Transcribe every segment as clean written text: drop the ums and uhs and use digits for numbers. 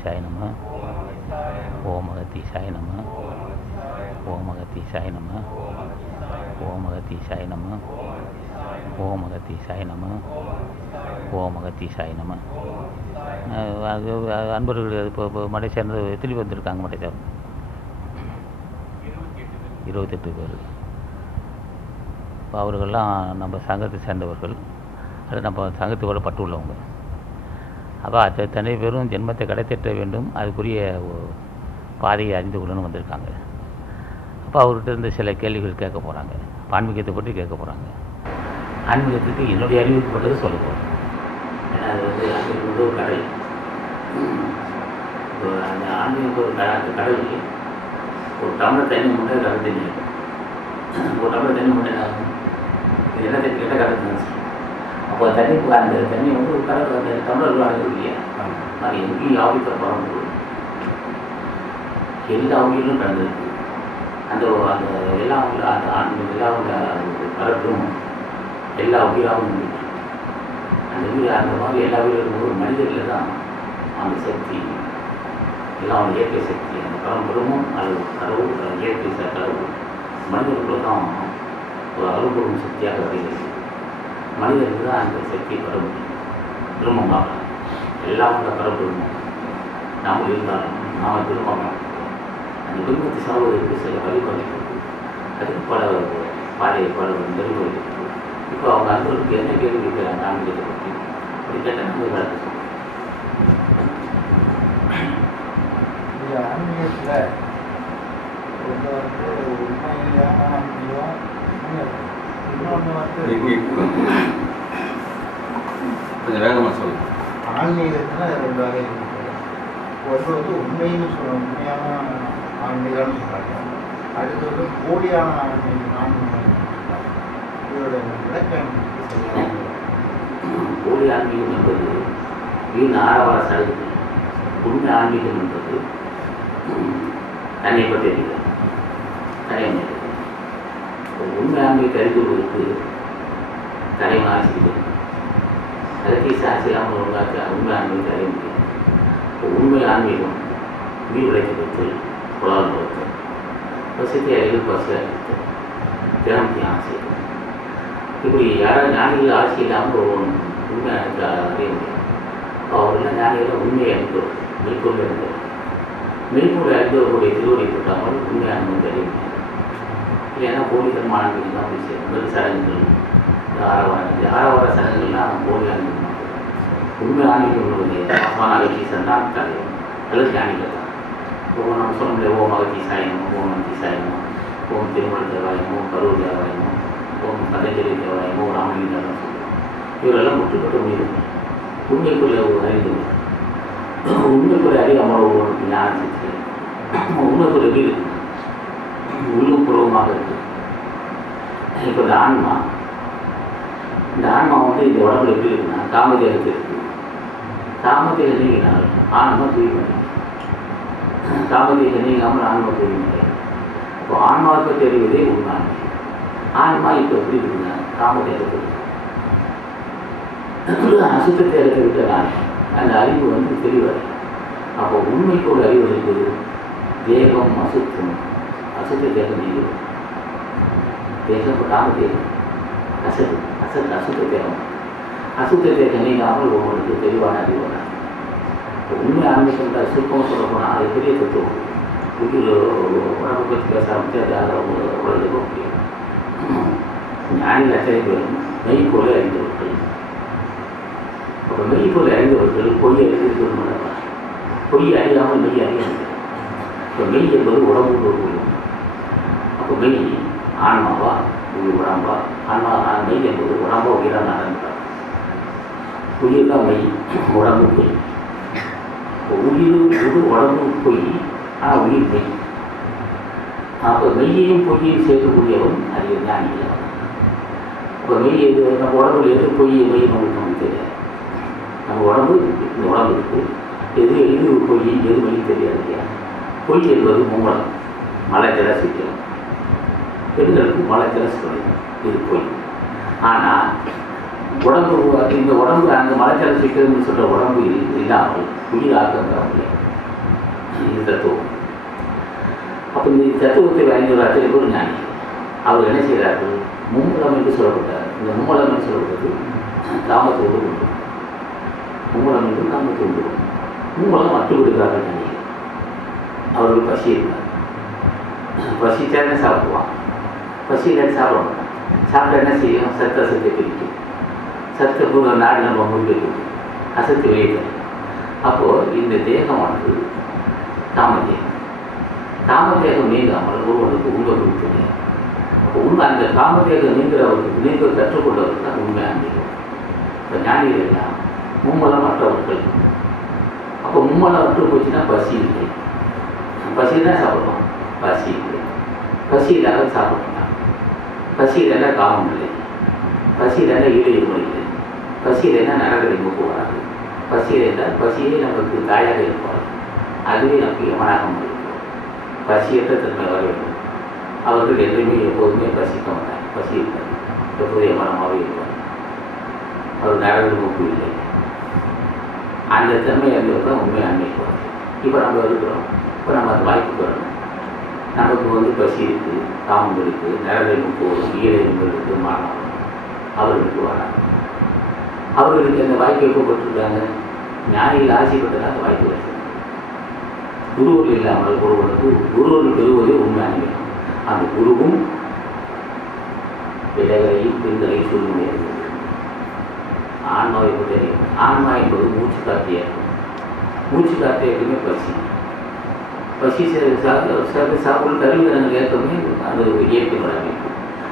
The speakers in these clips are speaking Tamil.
அகத்தீசாய நம. ஓம் அகத்தீசாய நம. ஓம் அகத்தீசாய நம. ஓம் அகத்தீசாய நம. ஓம் அகத்தீசாய நம. ஓம் அகத்தீசாய நம. அன்பர்கள் இப்போ மடை சேர்ந்து எத்தனை பேர் வந்திருக்காங்க? மடை சேர்ந்து 28 பேர். இப்போ அவர்கள்லாம் நம்ம சங்கத்தை சேர்ந்தவர்கள், அது நம்ம சங்கத்தோடு பட்டு உள்ளவங்க. அப்போ அத்தனை பேரும் ஜென்மத்தை கடைத்தட்ட வேண்டும், அதுக்குரிய பாதையை அறிந்து கொள்ளணும்னு வந்திருக்காங்க. அப்போ அவர்கிட்ட இருந்து சில கேள்விகள் கேட்க போகிறாங்க, ஆன்மீகத்தை பற்றி கேட்க போகிறாங்க. ஆன்மீகத்துக்கு என்னுடைய அறிவிக்கப்பட்டது சொல்ல போகிறேன். ஏன்னா அது ஆன்மீகம் ஒரு கடல். அந்த ஆன்மீகம் ஒரு அந்த கடல் ஒரு டம்ளர் தண்ணி முன்னே கடல் தண்ணி இருக்கும். ஒரு டம்ளர் தண்ணி முன்னே இது என்ன கேட்ட கடல் தான். அப்போ தண்ணி அந்த தண்ணி ஒரு கடல் அந்த டம்ளர் அடையும் இல்லையா, அது எங்கேயும் ஆபத்தை பரம்பு எல்லா உயிரிலும் கலந்துருக்கு. அந்த அந்த எல்லாம் அந்த ஆன்மீகம் எல்லாம் கலக்கும் எல்லா உயிராகவும் அந்த உயிர் அந்த மாதிரி எல்லா உயிரும் ஒரு மனிதர்கள் தான் அந்த சக்தி எல்லாம் இயற்கை சக்தி. அந்த பரம்பரமும் கடவுள் இயற்கை கடவுள் மனிதர்களுக்கு தான் ஒரு அருள்பெரும் சக்தியாக வருகிறது. மனிதர்களுக்கு தான் அந்த சக்தி பெற முடியும். திரும்பமாக எல்லாம் கூட பெறப்படணும். நாம் இருந்தாலும் நாம் திரும்பமாக அந்த குடும்பத்தை சார்வதற்கு சில வழிபாடுகள், அதுக்கு பல பாதையை பல நெறிமுறைகள். இப்போ அவங்க அன்பர்களுக்கு என்ன கேள்வி இருக்கிறாங்க ஆன்மீகத்தை பற்றி அப்படி கேட்டால் நம்ம விளக்க சொல்லுவோம். ஆன்மீகத்தில் உண்மையான ஆன்மீகம், இன்னொன்று கொஞ்சம் வேகமாக சொல்லுங்கள். ஆன்மீகத்தில் 2 வகை இருக்குது. ஒன்று உண்மைன்னு சொல்லுவோம், உண்மையான ஆன்மீகம்னு சொல்கிறாங்க. அடுத்து போலியான ஆன்மீகம். இதோட விளக்கம் போலி ஆன்மீகம் என்பது வீண் ஆரவார சடங்கு. உண்மை ஆன்மீகம் என்பது தன்னை பற்றி அறிகிறது. உண்மை ஆன்மீகத்தை அறிந்து கொள்வதற்கு தலைவன் ஆசிரியர் அதற்கு சாட்சியாமல் உருவாக்க உண்மை ஆன்மீகத்தை அறிய முடியும். உண்மை ஆன்மீகம் உயிர் உழைக்கப்பட்டு புலால் வளர்த்து பசத்தை அறிவு பசு தினத்தை ஆசை. இப்படி யாராவது ஞானிகள் ஆட்சி இல்லாமல் ஒரு உண்மை அறிய முடியும். அவர்கள் ஞானிகளை உண்மையை அறிந்தவர், மெய்ப்பொருள் அறிந்தவர். மெய்ப்பொருள் அறிந்தவர்களுடைய திருவடி போட்டாமல் உண்மை ஆன்மீகத்தை அறிய முடியும். இல்லைன்னா போலித்தனமான ஆன்மீகம் தான் போய் சேரும். முதல் சடங்குகள், ஆரவார சடங்குகள்லாம் போலி ஆன்மீகம். உண்மை ஆன்மீகங்களுடைய மாசான அகத்தீசன் தான் தலைவர் அல்லது ஞானிகள் தான். இப்போ நம்ம சொல்ல முடியாது ஓம் அகத்தீசாயனம், ஓம் அகத்தீசாயனம், ஓம் திருமண தேவாலயம், ஓம் கரூர் தேவாலயம், ஓம் பதஞ்சலி தேவாலயம், ஓம் ராமலிங்க தேவாலயம் சொல்லுவோம். இவரெல்லாம் முற்றுப்பட்ட உயிர்கள். உண்மைக்குள்ள அறிந்தவர். உண்மைக்குள்ள அறியாமல் ஒவ்வொருக்கு ஞானம் செஞ்சு உண்மைக்குள்ள எப்படி இருக்கு, உள்ளும் புறவுமாக இருக்கு. இப்போ இந்த ஆன்மா வந்து இந்த உடம்புல எப்படி இருக்குன்னா காமதேகத்தில் இருக்கு. காமதேக நீங்கினால் ஆன்மா தூய்மை. காமதேக நீங்காமல் ஆன்மா தூய்மை. இப்போ ஆன்மாவுக்கு தெரிவதே உண்மை. ஆன்மா இப்போ எப்படி இருக்குன்னா காமதேகத்தில் அசுத்தத்தை இருக்கிறான். அந்த அறிவு வந்து தெளிவார். அப்போ உண்மைக்கோடு அறிவு இருக்குது. தேகம் அசுத்தம், அசுத்த தேகம் நீங்கும். தேகம் காமதேகம் அசுத்த தேகம். அசுத்த தேகம் நீங்காமல் ஒவ்வொருக்கு தெளிவான அறிவு வராது. உண்மை ஆன்மீகம் சுருக்கமாக சொல்ல போனால் அது பெரிய தத்துவம். உயிர் உடம்பு பற்றி பேச ஆரம்பித்து அது உலகத்துக்கு முடியும். ஞானிகள் அத்தனை பேரும் மெய்ப்போல அறிந்தவர்கள். அப்போ மெய்ப்போல அறிந்தவர்கள் பொய் அறிந்து மாட்டாங்க. பொய் அறியாமல் மெய் அறிய முடியாது. இப்போ மெய் என்பது உடம்பு ஒரு. அப்போ மெய் ஆன்மாவா உயிர் உடம்பா? ஆன்மா மெய் என்பது உடம்பா உயிராக நடந்தார். உயிர் தான் மெய், உடம்பு பொய். உயிர் உடம்பு பொய், ஆனால் உயிர் மெய். அப்போ மெய்யையும் பொய்யையும் சேர்க்கக்கூடியவன் அது ஞானிகள். இப்போ மெய் எது நம்ம உடம்புல எது பொய் மெய் நமக்கு தெரியாது. நம்ம உடம்பு இந்த உடம்பு இருக்குது, எது பொய் எது மெய் தெரியாது இல்லையா? பொய் என்பது மூலம் மலை ஜலசிக்கும். பெண்களுக்கு மலை ஜலசிக்கும், இது பொய். ஆனால் உடம்பு இந்த உடம்பு அந்த மலை ஜலசிக்கிறதுன்னு சொல்கிற உடம்பு இல்லாமல் உயிராக முடியாது. இது தத்துவம். அப்போ இந்த தத்துவத்தை அறிஞர் அத்தனை பேர் ஞானி. அவர் என்ன செய்கிறார்கள்? மும்மலம் என்று சொல்லப்பட்டார். இந்த மும்மலம் என்று சொல்லப்பட்டது காமத்தோடு உண்டு. மும்மலம் என்று காமத்தை உண்டு. மும்மலம் அட்டுவிடுகிறார்கள் ஞானிகள். அவர்கள் பசி இருக்கார். பசிச்சானே சாப்பிடுவான். பசி இல்லைன்னு சாப்பிட மாட்டான். சாப்பிட்டா என்ன செய்யும்? சத்த அசத்தை பிரிக்கும். சத்த நாடு நம்ம முடிவு அசத்து வெளியிடும். அப்போது இந்த தேகமானது காமதேகம். காமதேகம் நீங்காமல் ஒருவனுக்கு உண்மை கொடுத்தது. அப்போ உண்மை அந்த காமதேகம் நீங்கிறவர்களுக்கு நீங்கள் கற்றுக்கொண்டவர்கள் தான் உண்மை ஆன்மீகம். இப்போ ஞானிகள் எல்லாம் மும்மலம் அற்றவர்கள். அப்போ மும்மலம் அற்று போச்சுன்னா பசி இல்லை. பசி தான் சாப்பிடுவான். பசி இல்லை. பசி இல்லாத சாப்பிடலாம். பசி இல்லைன்னா காமம் இல்லை. பசி இல்லைன்னா ஈடு இல்லை. பசி இல்லைன்னா நரகரை மூக்கு வராது. பசி இருந்தால் பசியே நமக்கு தாயாக இருப்பார். அதுவே நமக்கு யமனாக இருக்கும். பசியற்ற தன்மை வர வேண்டும். அவர்கள் என்றுமே எப்போதுமே பசிக்க மாட்டாங்க. பசி இருக்காது. எப்போது யமனமாகவே இருப்பார். அவர் நரக மூக்கு இல்லை. அந்த தன்மை அறிவதான் உண்மை அன்மைக்குவார். இப்போ நம்ம இருக்கிறோம். இப்போ நம்ம அந்த வாய்ப்பு வரணும். நமக்கு பசி இருக்குது, காமம் இருக்குது, நரகை மூக்கு வரும், ஈழைகள் இருக்குது, மாறணும். அவர்களுக்கு வராது. அவர்களுக்கு அந்த வாய்ப்பு எப்பப்பட்டிருக்காங்க? ஞானிகள் ஆசைப்பட்டதாக அந்த வாய்ப்பு வருது. குருவர்கள் இல்லாமல் ஒருவனுக்கு குருவர்கள் பெறுவதே உண்மை அனுபவம். அந்த குருவும் விலைகளையும் பெண்களையும் சொல்ல முடியாது. ஆன்மாவை பற்றி ஆன்மா என்பது மூச்சு காற்றிய மூச்சு காற்றியக்குமே பசி. பசி சாப்பிட கருவிகரங்கள் ஏற்கமே அது இயற்கை வராமல்.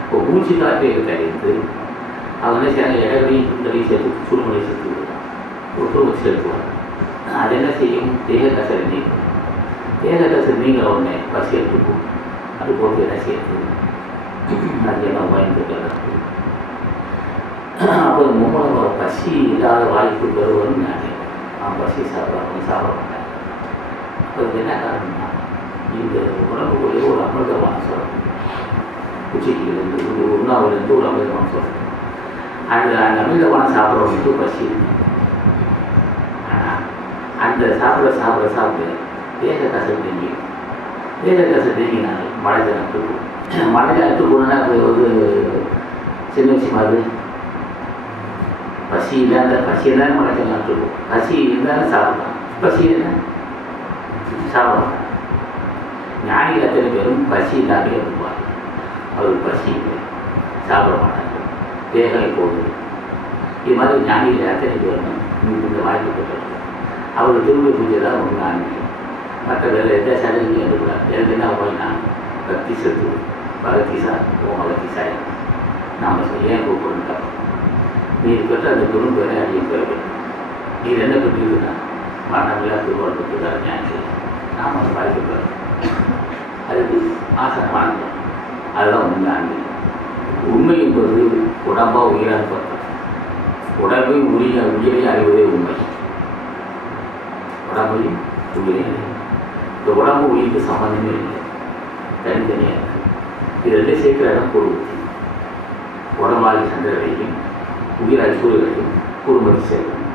இப்போ மூச்சு காற்றியக்கு தவிர்த்து அவங்க என்ன செய்யறாங்க? இடங்களையும் பெண்களையும் சேர்த்து சூழ்நிலை சேர்த்து விடுவாங்க. ஒரு குடும்பத்தை செலுத்துவாங்க. அது என்ன செய்யும்? தேக கசரை நீக்கும். தேக கசரை நீங்கிற உடனே பசி எடுத்துக்கும். அது போட்டு என்ன செய்யுது? அது என்ன பயன்படுத்த. அப்போ மும்மலம் பசி இல்லாத வாய்ப்பு பெறுவதும் ஞானி. அவன் பசி சாப்பிட்றவங்க சாப்பிட மாட்டாங்க. அப்போ இது என்ன காரணம்னா இந்த உடம்புக்குள்ளே ஒரு அமிர்தமான சொல்கிறோம். உச்சிக்கிலிருந்து உண்ணாவிலிருந்து ஒரு அமிர்தமான சொல்கிறோம். அந்த அமிர்தமான சாப்பிட்றவங்களுக்கு பசி இருக்கு. ஆனால் அந்த சாப்பிட தேக கசை நீங்கிடும். தேக கசை நீங்கினால் மழை ஜலம் இருக்கும். மழை ஜலத்து போனா சின்ன விஷயமா அது பசி இல்லாத பசி இருந்தாலும் மழை ஜலம் இருக்கும். பசி இருந்தாலும் சாப்பிடலாம். பசி என்ன சாப்பிடலாம். ஞானிகள் அத்தனை பேரும் பசி இல்லாமே இருப்பார். அவர் பசி சாப்பிட மாட்டாங்க. தேகம் போகுது. இது மாதிரி ஞானிகள் அத்தனை பேரும் இந்த வாய்ப்பு பெற்றார்கள். அவர் திரும்ப பூஜை தான் ஒன்று ஆன்மீகம். மற்ற வேலை எந்த சடங்கையும் எடுக்கூடாது. எனக்கு என்ன போயினா பக்தி செத்து பகத்தி சார் பகத்தி சாய் நாம் ஏன் கூப்பிடுங்க. நீ பெற்ற அந்த குரு பேரை அடியும் பெற வேண்டும். நீ என்ன பெற்றீங்கன்னா மரணமில்லா திருவாள் பெற்றுதான் ஞானிகள். நாம் அந்த வாய்ப்பு பெறணும். அதுக்கு ஆசனமான அதுதான் உண்மை ஆன்மீகம். உண்மை என்பது உடம்பா உயிராக பார்த்தோம். உடம்பை உயிரை அறிவதே உண்மை. உடம்பையும் உயிரையும் இந்த உடம்பு உயிருக்கு சம்பந்தமே இல்லை. தனித்தனியாக இருக்குது. இது ரெண்டும் சேர்க்கிற இடம் பொருள். உடம்பாகி சந்திரரையும் உயிராகி சூரியர்களையும் குடும்பத்தை சேர்க்கணும்.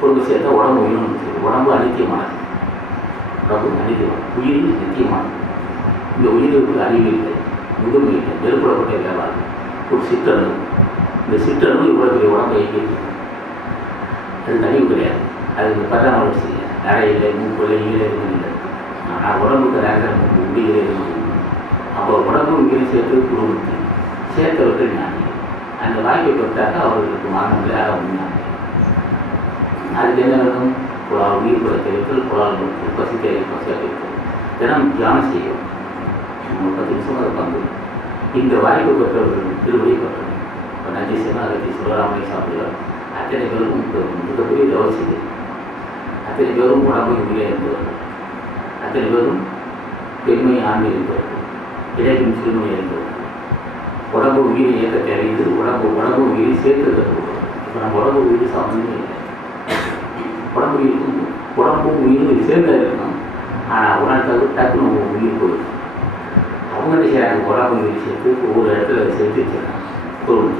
குடும்பம் சேர்த்தா உடம்பு உயிரும் சேர்க்கும். உடம்பு அநித்தியமானது. உடம்பு அநித்தியமானது. உயிர் நித்தியமானது. இந்த உயிருக்கு அறிவு இல்லை, முதுமை இல்லை, நெருப்புடப்பட்ட விளைவாது ஒரு சிற்றணு. இந்த சிற்றணு இவ்வளோ பெரிய உடம்பை இயக்கிட்டு அது அறிவு கிடையாது. அது பத்தாம் வளர்ச்சி இல்லை. நிறையில்லை, மூப்பில்லை, ஈழம் இல்லை. ஆனால் உடம்புக்கு நிறைய மூப்பு உண்டு, ஈழம். அப்போ உடம்பு உயிரை சேர்த்து குடும்பத்தை சேர்த்தவர்கள் ஞானி. அந்த வாய்ப்பை பெற்றாக்க அவர்களுக்கு மரணம் யாரை உண்மையாக. அதுக்கு என்ன வேணும்? குழால் உயிர் குலத்தை வைத்தல், குழால் நோக்கு பசி தேவைக்கும் சேர்த்து தினம் தியானம் செய்யும். 30 நிமிஷம் அதை பங்கு. இந்த வாய்ப்பு பெற்றவர்கள் திருவடி பெற்றவர்கள். இப்போ நஞ்சீசனா அகத்தி சிவராமனை சாப்பிடுவார். அத்தனை பேரும் மிகப்பெரிய தவசிகள். அத்தனை பேரும் உடம்பை உயிரை இருந்தவர்கள். அத்தனை பேரும் பெண்மை ஆண்மை இருந்தவர்கள். இடைக்கும் சிறுமை இருந்தவர்கள். உடம்பு உயிரை இயக்க தெரிந்து உடம்பு உயிரை சேர்த்து கற்றுக்கொள்வார்கள். இப்போ நம்ம உடம்பு உயிர் சம்மந்தமே இல்லை. உடம்பும் உயிரும் சேர்ந்தா இருக்கணும். ஆனால் உணர்ந்தால் டக்குன்னு உயிர் போயிடும். அவங்க என்ன செய்யறாங்க? உடம்பு உயிர் சேர்த்து ஒவ்வொரு இடத்துல செலுத்தி வச்சுருக்காங்க. பொருள்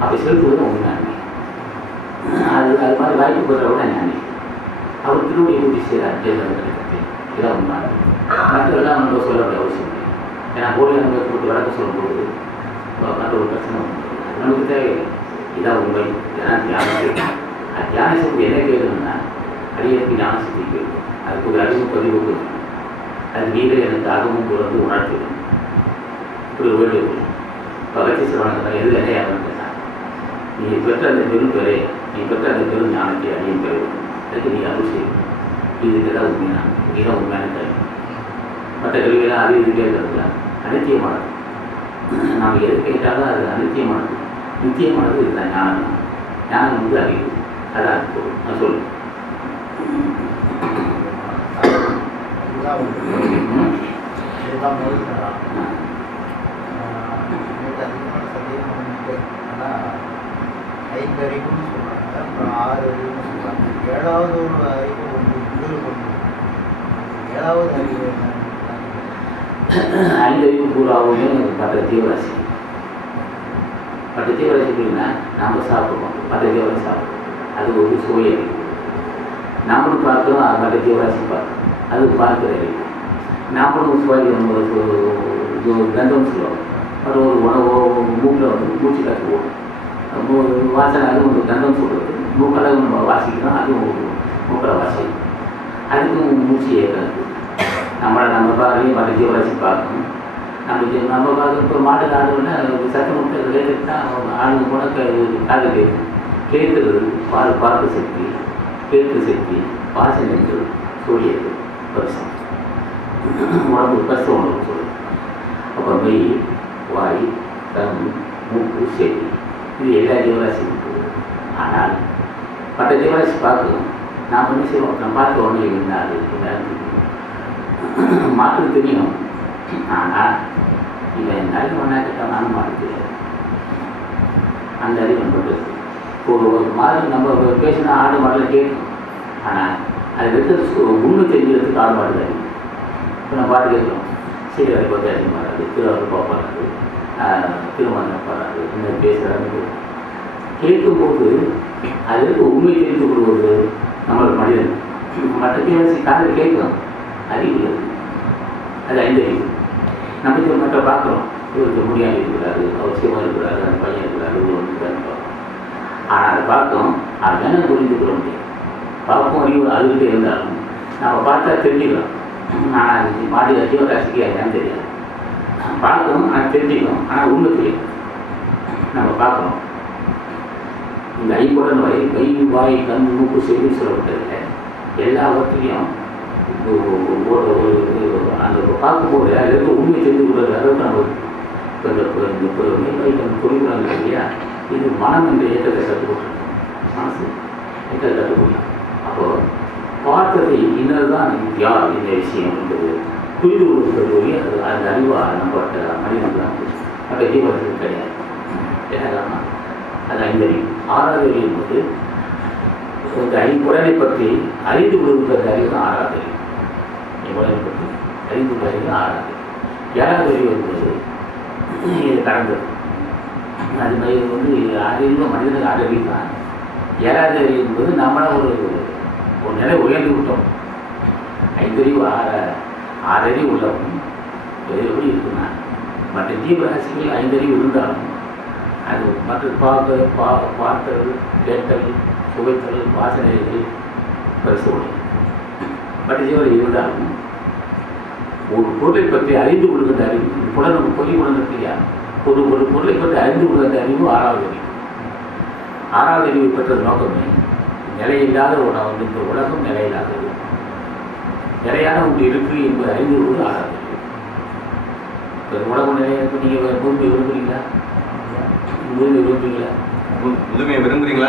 அப்போ செலுத்துவது உண்மை. அது மாதிரி வாய்ப்பு பெற்றவங்க ஞானி. அவர் திருவடி பூஜை செய்கிறார். இதான் உண்மை. மற்றதெல்லாம் நம்ம சொல்ல வேண்டிய அவசியம் இல்லை. ஏன்னா போலியான கொடுத்து வழக்கு சொல்லும்போது மற்ற ஒரு பிரச்சனை நமக்கு தேவையில்லை. இதான் உண்மை. ஏன்னா தியானம் தியான சக்தி என்ன கேட்கணும்னா அடியனுக்கு ஞான சக்தி கேட்கும். அதுக்கு ஒரு அறிவு பதிவு கொடுக்கணும். அது நீங்களே எனக்கு ஆகமும் வந்து உணர்த்துக்கணும். இப்படி வேண்டியது வளர்ச்சி சிறுவனங்கள் எது என்ன யாரும் கேட்டால் நீ பெற்ற அந்த பெரும் பெறே நீ பெற்ற அந்த பெரும் ஞானத்தை அடியும் பெறுவோம். அதுக்கு நீ அருள் செய்யணும். இதுக்கு தான் உண்மையான இதுதான் உண்மையான கல்வி. மற்ற கல்வியெல்லாம் அது இது கேட்கறதுல அனித்தியமானது. நாம் எது கேட்டாலும் அது அனித்தியமானது. நித்தியமானது இதுதான் ஞானம். ஞானம் வந்து அறிவு. அதான் நான் சொல்லுவேன். இதுதான் முதல் தரம். எனக்கு அதிகமான சந்தேகம் வந்துட்டு ஆனால் 5 அறிவுன்னு சொல்கிறாங்க, அப்புறம் 6 அறிவுன்னு சொல்கிறாங்க. 7வது ஒரு அறிவு ஒன்று முதல் ஒன்று. 7வது அறிவு என்னன்னு 5 அறிவு பூராவுமே மற்ற ஜீவராசி. மற்ற ஜீவராசி எப்படின்னா நாம் சாப்பிடுவோம், மற்ற ஜீவராசி சாப்பிடுவோம். அது ஒரு சுவை அறிவு. நாமளும் பார்க்கிறோம், அது மற்ற ஜீவராசி பார்க்கணும். அது பார்க்கிற அறிவு. நாமளும் சுவை கந்தம் சொல்லுவோம். அது ஒரு உணவோ மூக்கில் வந்து மூச்சு காற்று போடும். வாசனை அது ஒரு கந்தம் சொல்கிறது. மூக்கெல்லாம் நம்ம வாசிக்கிறோம், அதுவும் மூக்கில் வாசிக்கும். அதுக்கும் மூச்சு ஏற்காது. நம்ம பார்வையும் மற்ற ஜீவராசி பார்க்கணும். நம்ம பார்க்குறப்ப மாடு ஆடுன்னா சத்தம் மட்டும் கேட்டுட்டா ஆளுங்க கூட காது கேட்கும். கேட்குறது பார்க்க சக்தி, கேட்கு சக்தி, வாசனைகள், சூழியது, பரிசம், உடம்பு கஷ்ட உணவு சொல்லுது. அப்போ மெய், வாய், கண், மூக்கு, செடி இது எல்லா ஜீவராசியும் இருக்குது. ஆனால் மற்ற ஜீவராசி பார்க்கணும். நான் என்ன செய்வோம், நான் பார்த்த உடனே இருந்தால் மாற்று தெரியும். ஆனால் இவன் நல்ல ஒன்றா கேட்டால் நானும் மாற்ற தெரியாது. அந்த அறிவு நம்மளுக்கு ஒரு மாதிரி நம்ம பேசினா ஆடு மாடலாம் கேட்கும். ஆனால் அது வெற்றது உண்மை தெரிஞ்சதுக்கு ஆடு மாடு அறிவு. இப்போ நம்ம பாட்டு கேட்குறோம், சரி அது கொஞ்சம் அதிகமாக வராது, திருவாரூர் பாப்பாராது, திருமணம் பாராது, இந்த பேசுகிறாங்க. கேட்கும்போது அதற்கு உண்மை தெரிந்து கொள்வது நம்மளோட மனிதன். மற்ற ஜீவராசி காதில் கேட்கும், அறிவு அது 5 அறிவு. நம்ம மற்ற பார்க்குறோம், இவருக்கு முடியாது இருக்கிறாரு, அவசியமாக இருக்கிறாரு, அந்த பையன் இருக்கிறாரு, இவ்வளோ வந்துருக்காரு. ஆனால் அதை பார்க்கும், அது வேணால் புரிந்து கொள்ள முடியாது. பார்ப்போம் அறிவு அதுக்கிட்டே இருந்தாலும் நம்ம பார்த்தா தெரிஞ்சுக்கலாம். ஆனால் அது மாடி ஜீவராசிக்கு அதுதான் தெரியாது. பார்க்கணும், ஆனால் தெரிஞ்சுக்கணும், ஆனால் உண்மை தெரியும். நம்ம பார்க்கணும். இந்த 5 வை வாய் கண் மூக்கு செவி சொல்லப்பட்டதில்லை. எல்லாவற்றையும் அந்த பார்க்கும்போது அதுக்கு உண்மை தெரிந்து கொள்வது அளவுக்கு நம்ம இப்போ மேற்கொண்டு குறிப்பிடாங்க இல்லையா. இது மனம் என்ற இயக்கத்தை கற்றுக்கொள்ளணும். மனசு இயக்கத்தை கற்றுக்கொள்ளலாம். அப்போது பார்த்ததை இன்னதுதான் யார் இந்த விஷயம் என்பது புரிந்து கொள்வது அது அந்த அறிவாக நம்மகிட்ட மனிதர்கள் மற்ற ஜீவர்கள் கிடையாது. ஏன்னா அது 5 அறிவு. 6வது அறிவு என்பது இந்த 5 குரலை பற்றி அறிந்து கொள்வது அறிவு தான் 6வது அறிவு. குரலை பற்றி அறிந்து கொள்ள அறிவு 6வது. 7வது அறிவு என்பது இது கடந்தது. அது மாதிரி வந்து அறிவு மனிதனுக்கு 6 அறிவு தான். 7வது அறிவு என்பது நம்மள ஒரு நிலை உயர்ந்து விட்டோம். 5 அறிவு 6 அறிவு உள்ளவன் எப்படி இருக்குன்னா மற்ற ஜீவராசிகள் 5 அறிவு இருந்தாலும் அது மற்ற பார்த்தல், கேட்டல், சுவைத்தல், வாசனைகள், பரிசோதனை மற்ற ஜீவர்கள் இருந்தாலும் ஒரு பொருளை பற்றி அறிந்து கொள்கின்ற அறிவு புலன் பொறி உணர்ந்தியா ஒரு பொருளை பற்றி அறிந்து கொள்கின்ற அறிவு 6வது அறிவு. 6வது அறிவு பெற்றது நோக்கமே நிலையில்லாத வந்து இந்த உலகம் நிலையில்லாதது, நிலையான ஒன்று இருக்குது என்பது அறிந்து கொள்வது 6வது அறிவு. இப்போ உலகம் நிலையாக நீங்கள் பூமி விரும்புகிறீங்களா? முதுமை விரும்புகிறீங்களா? முதுமையை விரும்புகிறீங்களா?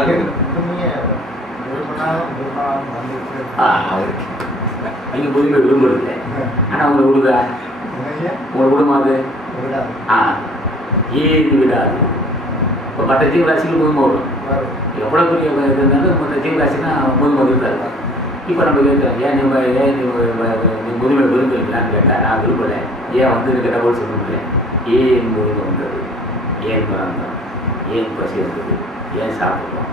நீங்கள் முதுமை விரும்புறது ஆனால் உங்களை விடுதா? உங்களை விடுமாது? ஏது விடாது. இப்போ மற்ற ஜீவராசிகள் முதுமை வரும். எவ்வளோ பெரிய இது இருந்தாலும் மற்ற ஜீவராசினா முதுமை இருக்காது. இப்போ நம்ம கேட்குறோம், ஏன் நீ முதுமை விரும்புகிறீங்களான்னு கேட்டால் நான் விரும்பலை. ஏன் வந்து கேட்டால் கூட சொல்ல முடியல. ஏன் முதுமை வந்தது, ஏன் பிறந்தோம், ஏன் பசி வந்தது, ஏன் சாப்பிட்றோம்,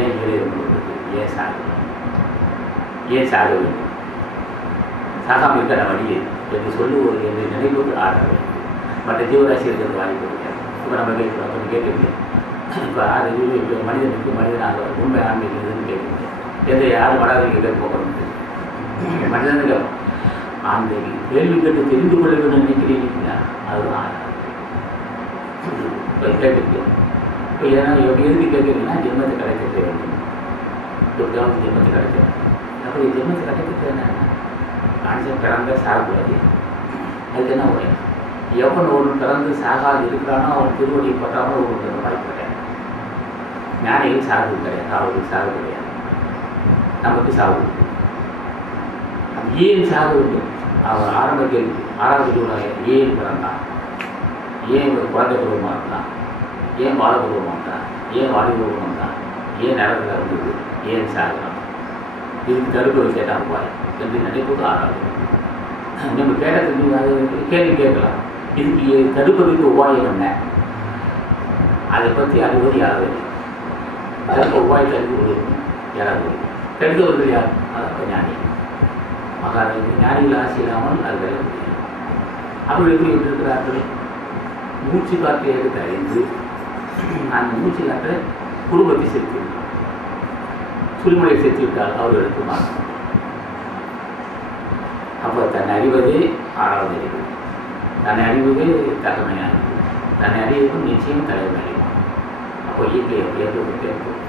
ஏன் இளைய வந்தது, ஏன் சாப்பிட்றோம், ஏன் சாக வேண்டும். சாகாமல் இருக்கிற வழியே என்று சொல்லி ஒரு என்று நினைவுக்கு ஆறாது மற்ற ஜீவராசி இருக்கிறது வாய்ப்பு கிடையாது. இப்போ நம்ம கேட்குறோம் அப்போ கேட்குறீங்க இப்போ அது இப்போ மனிதனுக்கு மனிதனாக உண்மை ஆன்மீகம்னு கேட்குறீங்க எந்த யாரும் வராதீங்க கேட்க போகிறது மனிதனுக்கு அந்த கேள்வி கேட்டு தெரிந்து கொள்ள வேண்டும் நினைக்கிறீங்களா அதுதான் இப்போ கேட்குறீங்க. இப்போ ஏன்னா எப்படி எதுக்கு கேட்குறீங்கன்னா ஜென்மத்தை கிடைக்கிறது வேண்டும் எப்படியாவது ஜென்மத்தை கிடைக்கிறது. அப்படி ஜென்மத்தை கிடைக்கிறது என்னன்னா மனுஷன் பிறந்த சாகக்கூடாது. அதுக்கு என்ன உடைய எவன் ஒன்று பிறந்து சாகாது இருக்கிறானோ அவன் திருவடியை பற்றாமல் ஒரு வாய்ப்பு கிடையாது. ஞானிகள் சாகு கிடையாது, அவருக்கு சாகு கிடையாது, நமக்கு சாகு. ஏன் சாகு வேண்டும்? அவன் ஆரம்ப கேள்வி 6வது ஏன் பிறந்தான், ஏன் ஒரு குழந்தை பருவமாக இருந்தான், ஏன் வாழ பருவமாக இருந்தான், ஏன் வாடி பருவமாக இருந்தான், ஏன் நிலத்தில் இருந்தது, ஏன் சாகுறான், இதுக்கு தடுப்பு கேட்டால் போய் என்று நினைப்பது 6வது. நம்ம கேட்டதுக்கு அது கேள்வி கேட்கலாம், இதுக்கு தடுப்பதற்கு உபாயம் என்ன, அதை பற்றி அறிவது யாராவது அதற்கு உபாயத்தை அறிவு யாராவது கெடுத்தவர்கள் யார்? அதான் ஞானி. மகாராஜ் ஞானிகள் ஆசை இல்லாமல் அது வெல்ல முடியும். அப்படி எப்படி இருக்கிறார்கள்? மூச்சு காற்றை எடுத்து அறிந்து அந்த மூச்சு காற்றை குடும்பத்தை சேர்த்து சுழிமுறையை சேர்த்து விட்டால் அவர்களுக்கு மாற்றம். அப்போ தன்னை அறிவதே 6வது அறிவு. தன்னை அறிவதே தகமையான தன்னை அறிவதும் நிச்சயம் தலைமை அறிவு. அப்போ இயற்கை எப்படியாவது இருக்கும்.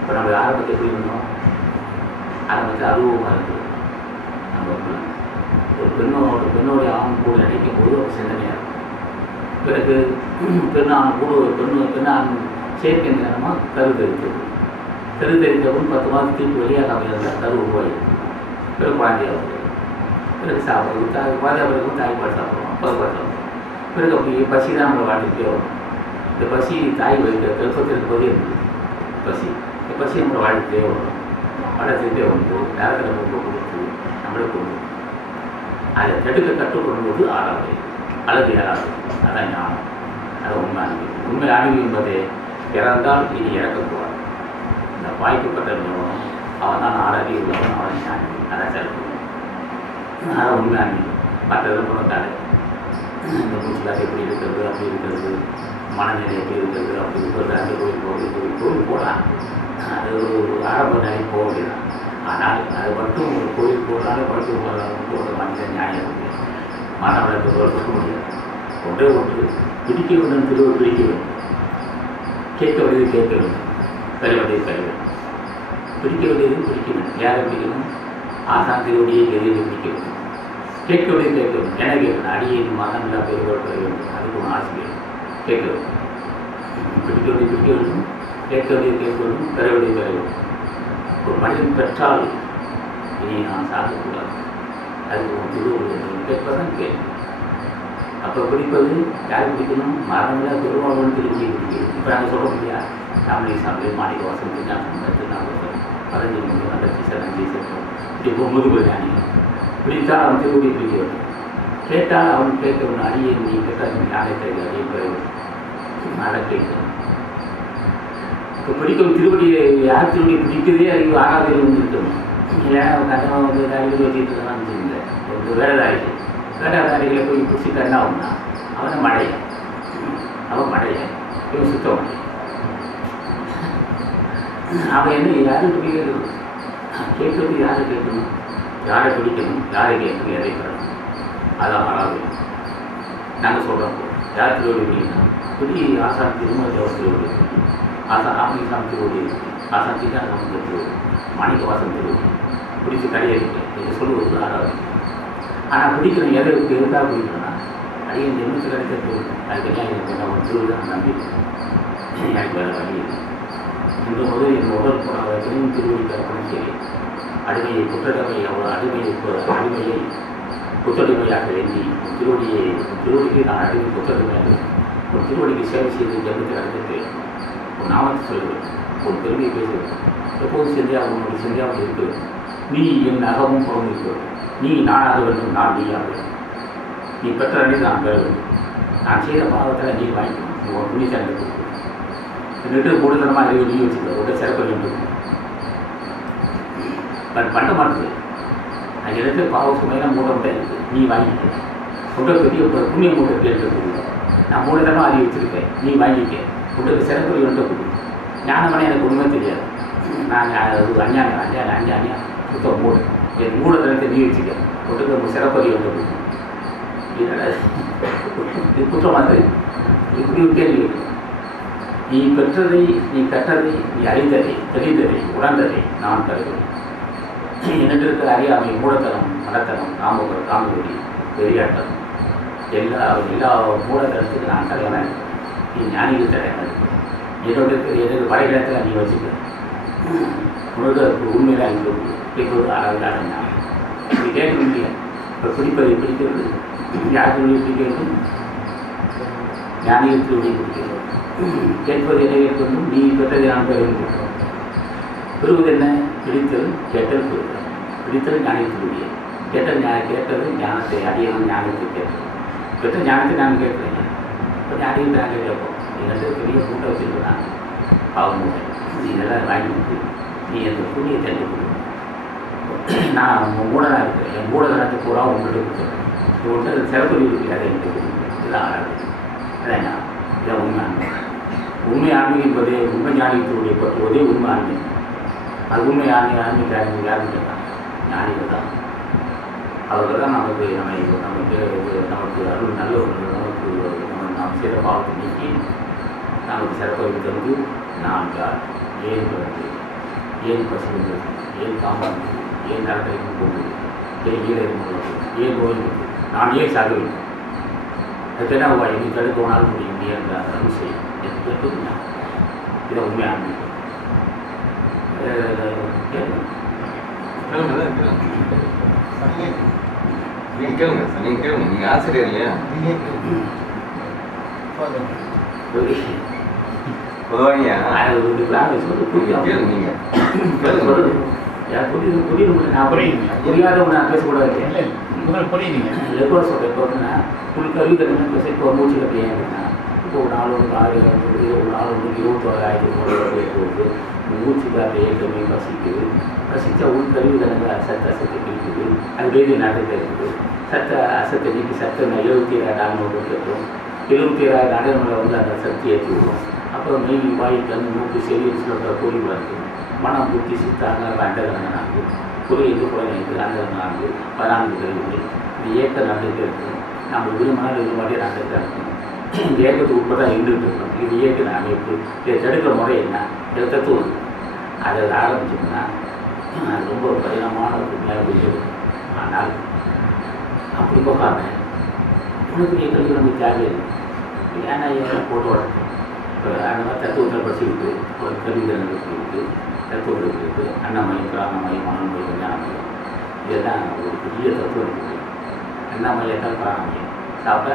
இப்போ நம்ம ஆரம்பத்தை எப்படி இருந்தோம்? ஆரம்பத்தை அனுபவமாக இருக்குது. நம்ம ஒரு பெண்ணோடைய ஆண் கூட நினைக்கும் போது ஒரு சிந்தனையாக இருக்கும். பிறகு பெண்ணாண் கூட பெண்ணாண் சேர்க்கை நேரமாக கருத்தரித்தது. கருத்தரித்தவும் 10 மாதத்துக்கு வெளியாக இருந்தால் கரு உருவாயிருக்கு. பிறகு குழந்தையாக பிறகு சாப்பிட்றது குழந்தைகளுக்கும் தாய்ப்பால் சாப்பிடுவோம், பருப்பால் சாப்பிடுவோம். பிறகு அப்படி பசி தான் நம்மளை வாழ்ந்துகிட்டே வரும். இந்த பசி தாய் வைத்த கருப்பத்திற்கு போதே இருந்தது பசி. இந்த பசி நம்மளை வாழ்ந்துகிட்டே வரும், வளர்த்துக்கிட்டே வந்து நேரத்தில் நம்ம கொடுத்து நம்மளே கொண்டு அதை தடுக்க கற்றுக்கொள்ளும்போது 6வது அல்லது 7வது. அதான் ஞானம். அது உண்மை ஆன்மீகம். உண்மை ஆன்மீகம் என்பது இறந்தால் இனி இறக்க போவார். இந்த வாய்ப்புப்பட்டவனும் அவன் தான் 6 அறிவு உள்ளவன், அவன் ஞானி. அதான் சிறப்பு. அதான் உண்மை ஆன்மீகம். மற்றதெல்லாம் போனதாலே இந்த மூச்சுக்காக எப்படி இருக்கிறது, அப்படி இருக்கிறது, மனநிலை எப்படி இருக்கிறது, அப்படி இருக்கிறது, அந்த கோயில் போகிறது, கோயில் போகலாம். அது ஒரு ஆரம்ப நிலை போக முடியாது. ஆனால் அது மட்டும் ஒரு கோயில் போனாலும் படுத்து போகிறவங்க ஒரு மனிதன் நியாயம் இருக்குது. மனவளத்தை கொடுக்க முடியாது. ஒன்றே ஒன்று பிடிக்க வேண்டும், திருவள்ளுவர் பிடிக்க வேண்டும், கேட்க வேண்டியது கேட்க வேண்டும், பெற வேண்டியது பெற வேண்டும். பிடிக்க வேண்டியது பிடிக்க வேண்டும். யாரை பிடிக்கணும்? ஆசான் திருவடியை எதிரியை பிடிக்க வேண்டும். கேட்க வேண்டியது கேட்க வேண்டும். என்ன கேட்கணும்? அடியின் மகன் நல்லா பெருவாள் பெற வேண்டும். அதுக்கு ஒரு ஆசை வேண்டும். கேட்க வேண்டும். பிடிக்க வேண்டியது பிடிக்க வேண்டும், கேட்க வேண்டியது கேட்க வேண்டும், பெற வேண்டியது பெற வேண்டும். ஒரு மனிதன் பெற்றால் இனி நான் சாகக்கூடாது. அதுக்கு ஒரு திருவள்ளுவர் கேட்பதான் கேள்வி. அப்போ பிடிப்பது யார் பிடிக்கணும்? மரணமில்லா திருவாளன் திருவடியை பிடிக்கணும். இப்போ நாங்கள் சொல்ல முடியாது. தமிழை சாப்பிட்டு மாணிக்க வாசம் திருநாள் பதினஞ்சு மணி நடத்தி சடஞ்சி சேர்த்தோம். இப்போ முதுகு ஞானி பிடித்தால் அவன் திருவடியை பிடிக்க வேண்டும். கேட்டால் அவன் கேட்கணும். அடியை நீ கேட்டால் நீ யாரை கைது அடியை பெற வேண்டும். அதை கேட்கணும். இப்போ பிடிக்கும் திருவடியை யார் திருவடியை பிடிக்கிறதே அறிவு 6வது அறிவு இருக்கணும். ஏன்னா கட்டமாக வந்து அறிவு வச்சுட்டு இருக்கான்னு வச்சுக்கோங்க. ஒரு வேலைதாரிகள் வேலைதாரிகளை போய் பிடிச்சி கண்ணா ஒன்றா அவனை மடைய, அவன் மடைய, இவன் சுத்தம் மடைய. அவன் என்ன யாரும் பிடிக்கிறது? கேட்கறது யாரை கேட்கணும், யாரை பிடிக்கணும், யாரை கேட்கணும், எதை பெறணும். அதான் 6வது. நாங்கள் சொல்கிறோம் யார் திருவடி பிடிக்கணும்? பிடி ஆசான் திருமண திருவடி, ஆசான் ஆமிசாம் திருவடி, ஆசான் சீதான் சமுதிர திருவடி, மாணிக்க வாசம் திருவடி பிடிச்சி கடையடிக்க இது சொல்லுவது 6வது. ஆனால் பிடிக்கணும் எதை எதுக்காக பிடிக்கணும்னா அடியை ஜென்மத்தில் கிடைக்கிறது. அதுக்கு எனக்கு என்ன ஒரு திருவிழா நம்பி எனக்கு வேறு வழி இல்லை. இந்த முதல் என் உடல் போனாலும் திருவடி கற்பனை சரி அடிமையை புத்தகமை அவ்வளோ அடிமையை புத்தடிமையாக வேண்டி திருவடிக்கு நான் அடிமை புத்தகமையாக ஒரு திருவடிக்கு சேவை செய்து ஜென்மத்தில் அடைஞ்சிட்டு ஒரு நாமத்தை சொல்லுவேன், ஒரு பெருமையை பேசுவேன். எப்போதும் செஞ்சால் உன்னுடைய செஞ்சாமல் இருக்குது. நீ என் அகமும் புறம் இருக்கிறது. நீ நானாக வேண்டும், நான் நீயாக வேண்டும். நீ பெற்ற அன்றைக்கு நான் பெற வேண்டும். நான் செய்த பாவத்தில் நீ வாங்கிக்கணும். நீ ஒரு புண்ணியத்தை கொடுக்கணும். என்னட்டு கூடுதலமாக அறிவு நீ வச்சுக்க ஒரு சிறப்பு வேண்டும். பட் பண்ண மாட்டேது. அங்கே இருக்கிற பாவ சுமையெல்லாம் மூட்டை மூட்டை இருக்குது, நீ வாங்கிக்க. உங்களுக்கு பெரிய புண்ணிய மூட்டை கேட்டு நான் 3 தரம் அறிவி வச்சுருக்கேன், நீ வாங்கிக்க. உங்களுக்கு சிறப்பு ஒன்றை கொடு. ஞானமனை எனக்கு உண்மை தெரியாது, நான் அஞ்ஞானியா சுத்தம் மூடு, என் மூட தரத்தை நீ வச்சுக்க. உங்களுக்கு சிறப்பறி ஒன்றை கொடு. இது குற்றமானது. இப்படி ஒரு கேள்வி. நீ பெற்றதை, நீ கற்றதை, நீ அறிந்ததை, தெரிந்ததை, உணர்ந்ததை நான் தருவேன். என்னென்று இருக்கிற அறியாமை, மூடத்தனம், மடத்தனம், காமவெறி, வெறியாட்டம், எல்லா மூடத்தனத்துக்கு நான் தலைவன. நீ ஞானிக்கு தலைவன. என்னோட இருக்கிற எது வரைகிடத்தில் நீ வச்சுக்க. உனக்கு உண்மையில இப்போது அளவில்லாத ஞானம். இப்படி கேட்க முடியல. இப்போ பிடிப்பதை பிடிக்கிறது யாருக்கு பிடிக்கிறது? ஞானிகளுக்கு பிடிக்கிறது. கேட்பது என்ன கேட்கணும்? நீ பெற்றதை நான் பெறுகின்றோம். பெறுவது என்ன? பிடித்தல், கேட்டல், பெறுதல். பிடித்தல் ஞானத்தினுடைய, கேட்டது ஞானத்தை அறியணும், ஞானத்தை கேட்கணும். பெற்ற ஞானத்தை நான் கேட்குறேங்க. இப்போ ஞானிகள் நாங்கள் கேட்போம். நீங்கள் பெரிய கூட்ட வச்சுருக்காங்க, பாவம் மூட்டை, நீ இதெல்லாம் வாங்கிட்டு நீ அந்த புண்ணியை தள்ளி கொடுக்கணும். நான் மூடனாக இருக்கிறேன், என் மூடதனத்தை பூரா உங்கள்கிட்ட கொடுத்துருக்கேன். இவங்கள்ட்ட சிறப்பு இருக்கு, அதை என்கிட்ட கொடுக்கணும். இதெல்லாம் ஆராது. அதான் ஞானம். இதான் உண்மை ஆன்மீகம். உண்மை ஆன்மீகம் என்பதே உண்மை ஞானிகளுடைய பற்றுவதே உண்மை ஆன்மீகம். அது உண்மை ஆன்மீக யாருன்னு கேட்டாங்க, ஞானிகள் தான். அவர்கள் தான் நமக்கு அருள் நல்லவர்கள். நாம் செய்த பாவத்தை நீக்கி நமக்கு சிறப்பாக தந்து நான் யார், ஏன் பிறகு, ஏன் பசுகிறது, ஏன் காமாறு, ஏன் நரக்கரைக்கு போகுது, ஏன் ஈழ ஏன் நோய், நான் ஏன் சாக வேண்டும், அதுக்கு என்ன நீ தடுக்க வேணாலும் முடியும், நீ அந்த அருள் செய்யும் என்று கேட்பது. இதை உண்மையான கேளுங்க. நீங்க கேளுங்க, நீங்க ஆசிரியர் இல்லையா? பொதுவாக புரியாதவங்க நான் பேசக்கூடாது. புரியுதுங்க. எப்போ சொல்கிறேன், இப்போ உங்களுக்கு கல்வி தரணும் பேச. இப்போ மூச்சு கட்டியா இப்போ ஒரு நாள் ஒன்று 1000 ஒரு நாள் ஒன்று 21,000 போகுது. மூச்சு காற்று ஏற்கனவே பசிக்குது. பசித்தா உள் கல்வி தரங்க சத்த அசத்தை பிடிக்குது. அது வேதி நாட்டத்தை இருக்குது. சத்த அசத்தை நீக்கி சத்த 77,400 கேட்கும். 77,000 நடைமுறை அந்த சக்தி ஏற்றி விடும். அப்புறம் மெய், வாய், கண், மூக்கு, செவின்னு சொல்கிற பொறிவு இருக்குது. மனம், புத்தி, சித்தாங்க, அண்டகரண நான்கு, புரியுது குறைந்து அண்டகரண நான்கு, 14 கல்விகள். இது ஏக்க நடந்துகிட்டே இருக்குது. நம்ம விரும்பினாலும் விரும்பாலே நடந்துகிட்டே இருக்கணும். இந்த ஏக்கத்துக்கு உட்பட இருந்துகிட்டு இருக்கணும். இது இயக்க அமைப்பு. இதை தடுக்கிற முறை என்ன? இதை தத்துவம். அதை ஆரம்பிச்சோம்னா அது ரொம்ப கடினமான ஒரு மேலே போயிடுது. ஆனால் அப்படி போகாம உனக்கு கல்வி நமக்கு தேவையில்லை. ஏன்னா ஏன் போட்டு வளர்க்கும். இப்போ அந்த மாதிரி தத்துவத்தில் படிச்சுருக்கு, ஒரு கல்வி திறனுக்கு இருக்குது, தத்துவத்துக்கு இருக்குது. அன்னமயம், பிராணமயம், மனமயம், ஞானமயம், இதெல்லாம் ஒரு பெரிய தத்துவம் இருக்குது. அன்னமயத்தால் பிராணமயம் சாப்பிட